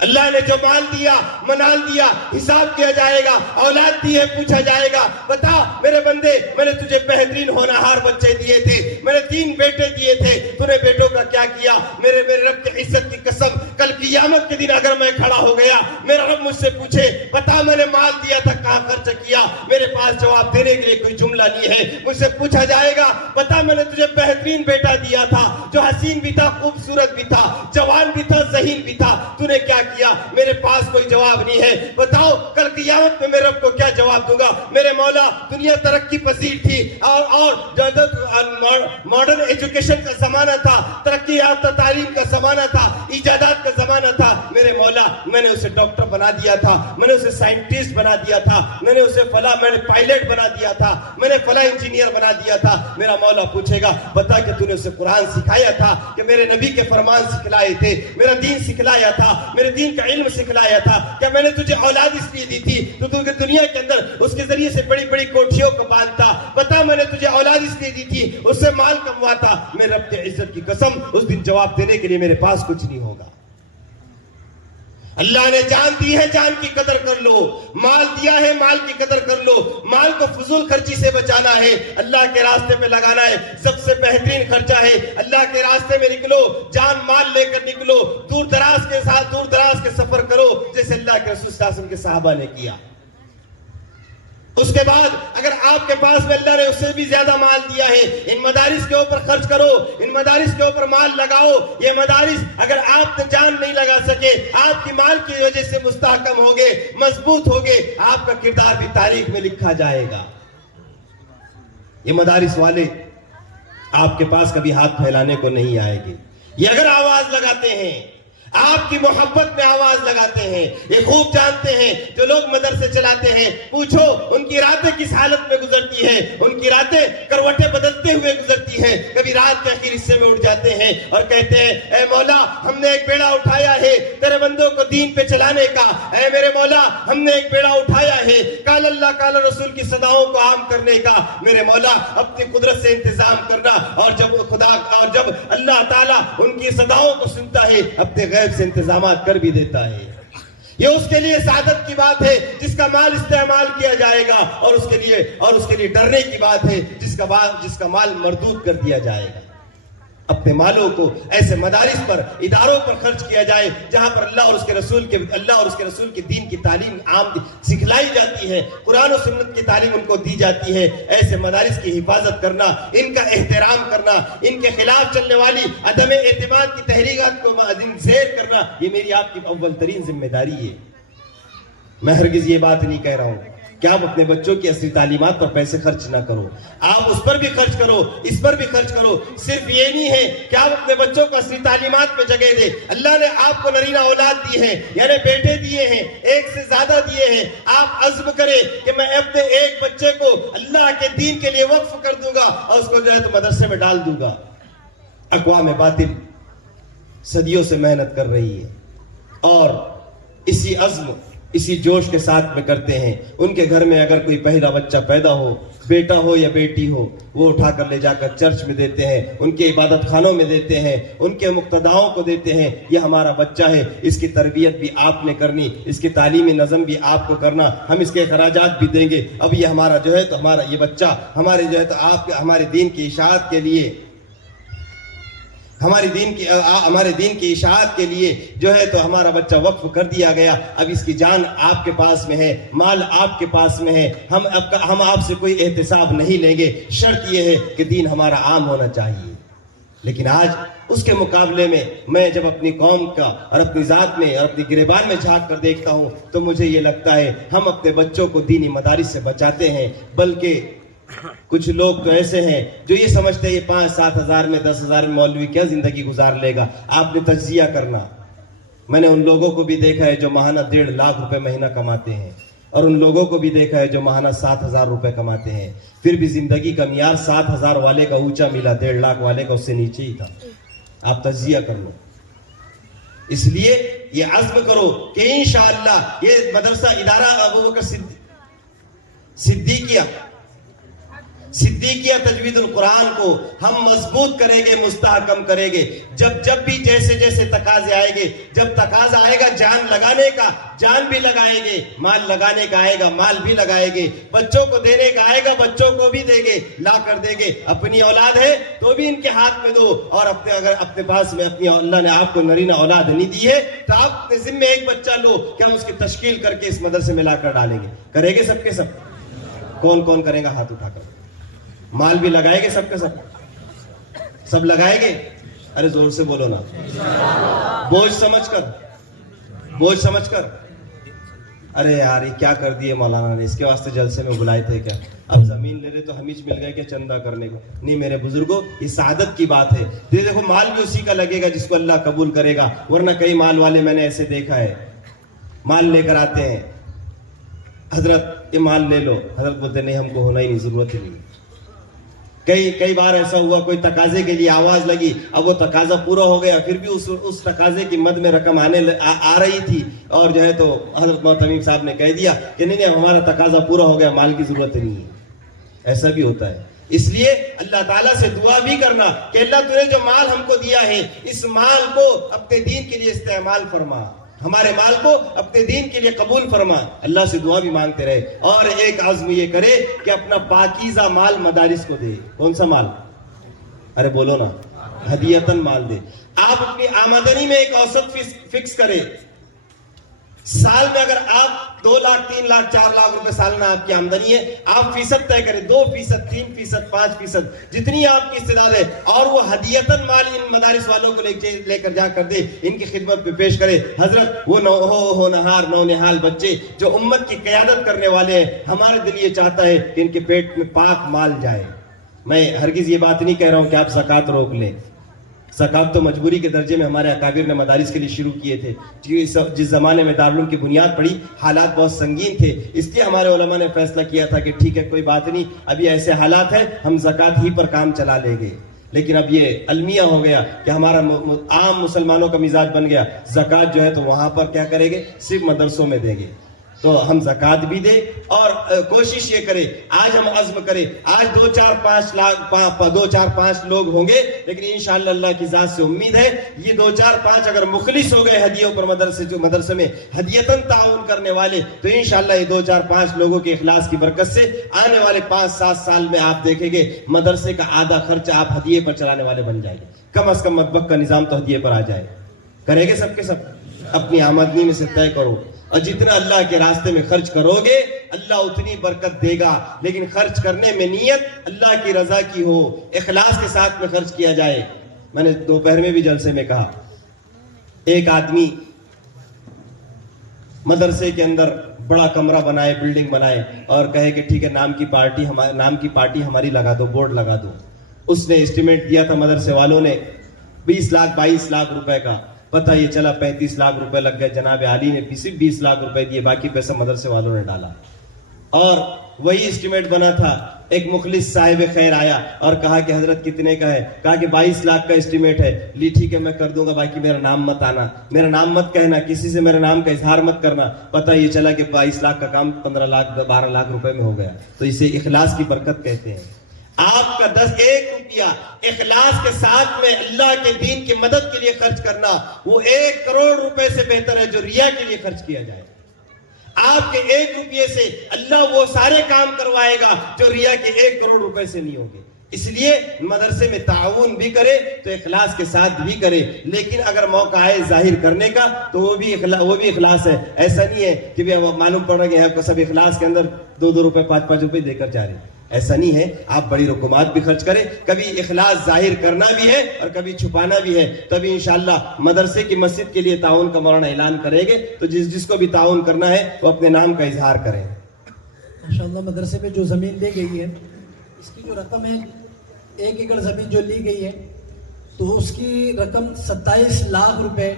اللہ نے جو مال دیا, منال دیا, حساب کیا جائے گا. اولاد دی ہے, پوچھا جائے گا, بتا میرے بندے میں نے تجھے بہترین ہونہار بچے دیے تھے, میں نے 3 بیٹے دیے تھے, تو نے بیٹوں کا کیا کیا؟ میرے رب کی عزت کی قسم کل قیامت کے دن اگر میں کھڑا ہو گیا, میرا رب مجھ سے پوچھے بتا میں نے مال دیا تھا کہاں خرچ کیا, میرے پاس جواب دینے کے لیے کوئی جملہ نہیں ہے. مجھ سے پوچھا جائے گا بتا میں نے تجھے بہترین بیٹا دیا تھا جو حسین بھی تھا, خوبصورت بھی تھا, جوان بھی تھا, ذہین بھی تھا, تو نے کیا کیا؟ میرے پاس کوئی جواب نہیں ہے. بتاؤ کل قیامت میں میرے رب کو کیا جواب دوں گا؟ میرے مولا دنیا ترقی پذیر تھی اور ماڈرن ایجوکیشن کا زمانہ تھا, ترقی یافتہ تعلیم کا زمانہ تھا, ایجادات کا زمانہ تھا. میرے مولا میں نے اسے ڈاکٹر بنا دیا تھا, میں نے اسے سائنٹسٹ بنا دیا تھا, میں نے اسے میں نے پائلٹ بنا دیا تھا, میں نے فلاں انجینئر بنا دیا تھا. میرا مولا پوچھے گا بتا کہ تو نے اسے قرآن سکھایا تھا, کہ میرے نبی کے فرمان سکھلائے تھے, میرا دین سکھلایا تھا, میرے دین کا علم سکھلایا تھا, کیا میں نے تجھے اولاد اس لیے دی تھی تو دنیا کے اندر اس کے ذریعے سے بڑی بڑی کوٹھیوں کو باندھتا؟ بتا میں نے تجھے اولاد اس لیے دی تھی اس سے مال کمواتا؟ میرے رب کی عزت کی قسم اس دن جواب دینے کے لیے میرے پاس کچھ نہیں ہوگا. اللہ نے جان دی ہے, جان کی قدر کر لو. مال دیا ہے, مال کی قدر کر لو. مال کو فضول خرچی سے بچانا ہے, اللہ کے راستے پہ لگانا ہے. سب سے بہترین خرچہ ہے اللہ کے راستے میں نکلو, جان مال لے کر نکلو, دور دراز کے سفر کرو جیسے اللہ کے رسول صلی اللہ علیہ وسلم کے صحابہ نے کیا. اس کے بعد اگر آپ کے پاس میں اللہ نے اس سے بھی زیادہ مال دیا ہے, ان مدارس کے اوپر خرچ کرو, ان مدارس کے اوپر مال لگاؤ. یہ مدارس اگر آپ جان نہیں لگا سکے, آپ کی مال کی وجہ سے مستحکم ہوگے, مضبوط ہوگے, آپ کا کردار بھی تاریخ میں لکھا جائے گا. یہ مدارس والے آپ کے پاس کبھی ہاتھ پھیلانے کو نہیں آئے گے. یہ اگر آواز لگاتے ہیں, آپ کی محبت میں آواز لگاتے ہیں, یہ خوب جانتے ہیں جو لوگ مدرسے چلاتے ہیں, پوچھو ان کی راتیں کس حالت میں گزرتی ہیں. ان کی راتیں کروٹیں بدلتے ہوئے گزرتی ہیں. کبھی رات کے آخر حصے میں اٹھ جاتے ہیں اور کہتے ہیں اے مولا ہم نے ایک بیڑا اٹھایا ہے تیرے بندوں کو دین پہ چلانے کا. اے میرے مولا ہم نے ایک بیڑا اٹھایا ہے قال اللہ قال رسول کی صداؤں کو عام کرنے کا. میرے مولا اپنی قدرت سے انتظام کرنا, اور جب اللہ تعالیٰ ان کی صداؤں کو سنتا ہے اپنے غیب سے انتظامات کر بھی دیتا ہے. یہ اس کے لیے سعادت کی بات ہے جس کا مال استعمال کیا جائے گا، اور اس کے لیے ڈرنے کی بات ہے جس کا مال مردود کر دیا جائے گا۔ اپنے مالوں کو ایسے مدارس پر، اداروں پر خرچ کیا جائے جہاں پر اللہ اور اس کے رسول کے دین کی تعلیم عام سکھلائی جاتی ہے، قرآن و سنت کی تعلیم ان کو دی جاتی ہے۔ ایسے مدارس کی حفاظت کرنا، ان کا احترام کرنا، ان کے خلاف چلنے والی عدم اعتماد کی تحریکات کو زیر کرنا، یہ میری آپ کی اول ترین ذمہ داری ہے۔ میں ہرگز یہ بات نہیں کہہ رہا ہوں کہ آپ اپنے بچوں کی اصلی تعلیمات پر پیسے خرچ نہ کرو، آپ اس پر بھی خرچ کرو، اس پر بھی خرچ کرو۔ صرف یہ نہیں ہے کہ آپ اپنے بچوں کو اصلی تعلیمات پہ جگہ دیں۔ اللہ نے آپ کو نرینہ اولاد دی ہے، یعنی بیٹے دیے ہیں، ایک سے زیادہ دیے ہیں۔ آپ عزم کریں کہ میں اپنے ایک بچے کو اللہ کے دین کے لیے وقف کر دوں گا اور اس کو جو ہے تو مدرسے میں ڈال دوں گا۔ اقوام باطل صدیوں سے محنت کر رہی ہے اور اسی عزم، اسی جوش کے ساتھ میں کرتے ہیں۔ ان کے گھر میں اگر کوئی پہلا بچہ پیدا ہو، بیٹا ہو یا بیٹی ہو، وہ اٹھا کر لے جا کر چرچ میں دیتے ہیں، ان کے عبادت خانوں میں دیتے ہیں، ان کے مقتداؤں کو دیتے ہیں۔ یہ ہمارا بچہ ہے، اس کی تربیت بھی آپ نے کرنی، اس کی تعلیمی نظم بھی آپ کو کرنا، ہم اس کے اخراجات بھی دیں گے۔ اب یہ ہمارا جو ہے تو ہمارا یہ بچہ ہمارے جو ہے تو آپ ہمارے دین کی اشاعت کے لیے، ہمارے دین کی اشاعت کے لیے جو ہے تو ہمارا بچہ وقف کر دیا گیا۔ اب اس کی جان آپ کے پاس میں ہے، مال آپ کے پاس میں ہے، ہم آپ سے کوئی احتساب نہیں لیں گے، شرط یہ ہے کہ دین ہمارا عام ہونا چاہیے۔ لیکن آج اس کے مقابلے میں جب اپنی قوم کا اور اپنی ذات میں اور اپنی گریبان میں جھانک کر دیکھتا ہوں تو مجھے یہ لگتا ہے ہم اپنے بچوں کو دینی مدارس سے بچاتے ہیں، بلکہ کچھ لوگ تو ایسے ہیں جو یہ سمجھتے ہیں یہ 5-7 ہزار میں 10 ہزار میں مولوی کیا زندگی گزار لے گا۔ آپ نے تجزیہ کرنا، میں نے ان لوگوں کو بھی دیکھا ہے جو ماہانہ 1.5 لاکھ روپے مہینہ کماتے ہیں، اور ان لوگوں کو بھی دیکھا ہے جو ماہانہ 7,000 روپے کماتے ہیں، پھر بھی زندگی کا معیار 7,000 والے کا اونچا ملا، 1.5 لاکھ والے کا اس سے نیچے ہی تھا۔ آپ تجزیہ کر لو۔ اس لیے یہ عزم کرو کہ انشاءاللہ یہ مدرسہ ادارہ ابوبکر صدیقیہ تجوید القرآن کو ہم مضبوط کریں گے، مستحکم کریں گے۔ جب بھی جیسے تقاضے آئے گے، جب تقاضا آئے گا جان لگانے کا، جان بھی لگائیں گے، مال لگانے کا آئے گا، مال بھی لگائیں گے، بچوں کو دینے کا آئے گا، بچوں کو بھی دیں گے، لا کر دیں گے۔ اپنی اولاد ہے تو بھی ان کے ہاتھ میں دو، اور اگر اپنے پاس میں اپنی اللہ نے آپ کو نرینہ اولاد نہیں دی ہے تو آپ اپنے ذمہ ایک بچہ لو کہ ہم اس کی تشکیل کر کے اس مدرسے میں لا کر ڈالیں گے۔ کریں گے سب کے سب؟ کون کرے گا ہاتھ اٹھا کر؟ مال بھی لگائے گے سب کے سب لگائے گے؟ ارے زور سے بولو نا، بوجھ سمجھ کر۔ ارے یار یہ کیا کر دیے مولانا نے، اس کے واسطے جلسے میں بلائے تھے کیا؟ اب زمین لے رہے تو ہم ہی مل گئے کیا چندہ کرنے کو؟ نہیں میرے بزرگوں، یہ سعادت کی بات ہے۔ دیکھو مال بھی اسی کا لگے گا جس کو اللہ قبول کرے گا، ورنہ کئی مال والے میں نے ایسے دیکھا ہے، مال لے کر آتے ہیں، حضرت یہ مال لے لو، حضرت بولتے نہیں ہم کو ہونا ہی نہیں، ضرورت ہی نہیں۔ کئی بار ایسا ہوا کوئی تقاضے کے لیے آواز لگی، اب وہ تقاضا پورا ہو گیا، پھر بھی اس تقاضے کی مد میں رقم آ رہی تھی، اور جو ہے تو حضرت محتمیم صاحب نے کہہ دیا کہ نہیں ہمارا تقاضا پورا ہو گیا، مال کی ضرورت نہیں ہے۔ ایسا بھی ہوتا ہے۔ اس لیے اللہ تعالیٰ سے دعا بھی کرنا کہ اللہ تو نے جو مال ہم کو دیا ہے اس مال کو اپنے دین کے لیے استعمال فرما، ہمارے مال کو اپنے دین کے لیے قبول فرما۔ اللہ سے دعا بھی مانگتے رہے، اور ایک عزم یہ کرے کہ اپنا پاکیزہ مال مدارس کو دے۔ کون سا مال؟ ارے بولو نا، ہدیتاً مال دے۔ آپ اپنی آمدنی میں ایک اوسط فکس کرے۔ سال میں اگر آپ 2 لاکھ 3 لاکھ 4 لاکھ روپے سالانہ آپ کی آمدنی ہے، آپ فیصد طے کریں، 2%، 3%، 5%، جتنی آپ کی استعداد ہے، اور وہ ہدیتاً مال ان مدارس والوں کو لے کر جا کر دے، ان کی خدمت پہ پیش کرے۔ حضرت وہ نونہال بچے جو امت کی قیادت کرنے والے ہیں، ہمارے دل یہ چاہتا ہے کہ ان کے پیٹ میں پاک مال جائے۔ میں ہرگز یہ بات نہیں کہہ رہا ہوں کہ آپ زکوٰۃ روک لیں، زکوٰۃ تو مجبوری کے درجے میں ہمارے اکابر نے مدارس کے لیے شروع کیے تھے۔ جس زمانے میں دارالعلوم کی بنیاد پڑی حالات بہت سنگین تھے، اس لیے ہمارے علماء نے فیصلہ کیا تھا کہ ٹھیک ہے کوئی بات نہیں، ابھی ایسے حالات ہیں ہم زکوٰۃ ہی پر کام چلا لیں گے۔ لیکن اب یہ المیہ ہو گیا کہ ہمارا عام مسلمانوں کا مزاج بن گیا، زکوٰۃ جو ہے تو وہاں پر کیا کریں گے؟ صرف مدرسوں میں دیں گے۔ تو ہم زکوٰۃ بھی دیں اور کوشش یہ کریں, آج ہم عزم کریں, آج 2-4-5 لوگ ہوں گے, لیکن انشاءاللہ اللہ کی ذات سے امید ہے یہ 2-4-5 اگر مخلص ہو گئے ہدیوں پر مدرسے میں ہدیتاً تعاون کرنے والے, تو انشاءاللہ یہ 2-4-5 لوگوں کے اخلاص کی برکت سے آنے والے 5-7 سال میں آپ دیکھیں گے مدرسے کا آدھا خرچ آپ ہدیے پر چلانے والے بن جائیں گے. کم از کم مطبخ کا نظام تو ہدیے پر آ جائے. کریں گے سب کے سب؟ اپنی آمدنی میں سے طے کرو, اور جتنا اللہ کے راستے میں خرچ کرو گے اللہ اتنی برکت دے گا, لیکن خرچ کرنے میں نیت اللہ کی رضا کی ہو, اخلاص کے ساتھ میں خرچ کیا جائے. میں نے دوپہر میں بھی جلسے میں کہا, ایک آدمی مدرسے کے اندر بڑا کمرہ بنائے, بلڈنگ بنائے, اور کہے کہ ٹھیک ہے نام کی پارٹی ہماری لگا دو, بورڈ لگا دو. اس نے اسٹیمیٹ دیا تھا مدرسے والوں نے 20 لاکھ 22 لاکھ روپے کا, پتہ یہ چلا 35 لاکھ روپے لگ گئے. جناب عالی نے صرف 20 لاکھ روپے دیے, باقی پیسہ مدرسے والوں نے ڈالا. اور وہی اسٹیمیٹ بنا تھا, ایک مخلص صاحب خیر آیا اور کہا کہ حضرت کتنے کا ہے؟ کہا کہ 22 لاکھ کا اسٹیمیٹ ہے. لی ٹھیک ہے میں کر دوں گا, باقی میرا نام مت آنا, میرا نام مت کہنا, کسی سے میرے نام کا اظہار مت کرنا. پتہ یہ چلا کہ 22 لاکھ کا کام 15 لاکھ 12 لاکھ روپے میں ہو گیا. تو اسے اخلاص کی برکت کہتے ہیں. آپ کا 1 روپیہ اخلاص کے ساتھ میں اللہ کے دین کی مدد کے لیے خرچ کرنا, وہ 1 کروڑ روپے سے بہتر ہے جو ریا کے لیے خرچ کیا جائے. آپ کے 1 روپیے سے اللہ وہ سارے کام کروائے گا جو ریا کے 1 کروڑ روپے سے نہیں ہوں گے. اس لیے مدرسے میں تعاون بھی کرے تو اخلاص کے ساتھ بھی کرے, لیکن اگر موقع آئے ظاہر کرنے کا تو وہ بھی اخلاص ہے. ایسا نہیں ہے کہ معلوم پڑ رہا ہے سب اخلاص کے اندر 2 روپے 5 روپے دے کر جا رہے ہیں. ایسا نہیں ہے. آپ بڑی رقومات بھی خرچ کریں, کبھی اخلاص ظاہر کرنا بھی ہے اور کبھی چھپانا بھی ہے. تبھی انشاءاللہ مدرسے کی مسجد کے لیے تعاون کا مولانا اعلان کریں گے, تو جس کو بھی تعاون کرنا ہے وہ اپنے نام کا اظہار کریں. ماشاءاللہ مدرسے میں جو زمین دی گئی ہے اس کی جو رقم ہے 1 ایکڑ زمین جو لی گئی ہے تو اس کی رقم 27 لاکھ روپے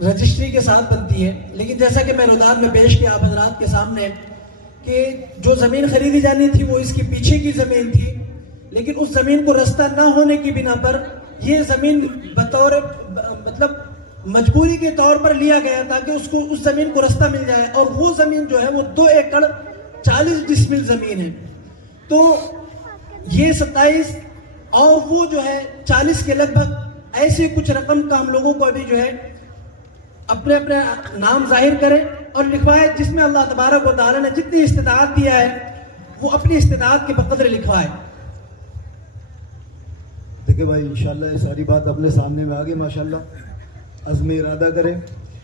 رجسٹری کے ساتھ بنتی ہے. لیکن جیسا کہ میں روداد میں پیش کیا آپ حضرات کے سامنے کہ جو زمین خریدی جانی تھی وہ اس کی پیچھے کی زمین تھی, لیکن اس زمین کو رستہ نہ ہونے کی بنا پر یہ زمین بطور مطلب مجبوری کے طور پر لیا گیا تاکہ اس زمین کو رستہ مل جائے. اور وہ زمین جو ہے وہ 2 ایکڑ 40 ڈسمل زمین ہے. تو یہ 27 اور وہ جو ہے 40 کے لگ بھگ ایسی کچھ رقم کا ہم لوگوں کو ابھی جو ہے اپنے نام ظاہر کریں اور لکھوائے, جس میں اللہ تبارک و تعالی نے جتنی استطاعت دیا ہے وہ اپنی استطاعت کے بقدر لکھوائے. دیکھیں بھائی انشاءاللہ یہ ساری بات اپنے سامنے میں آگے ماشاءاللہ عزم ارادہ کریں.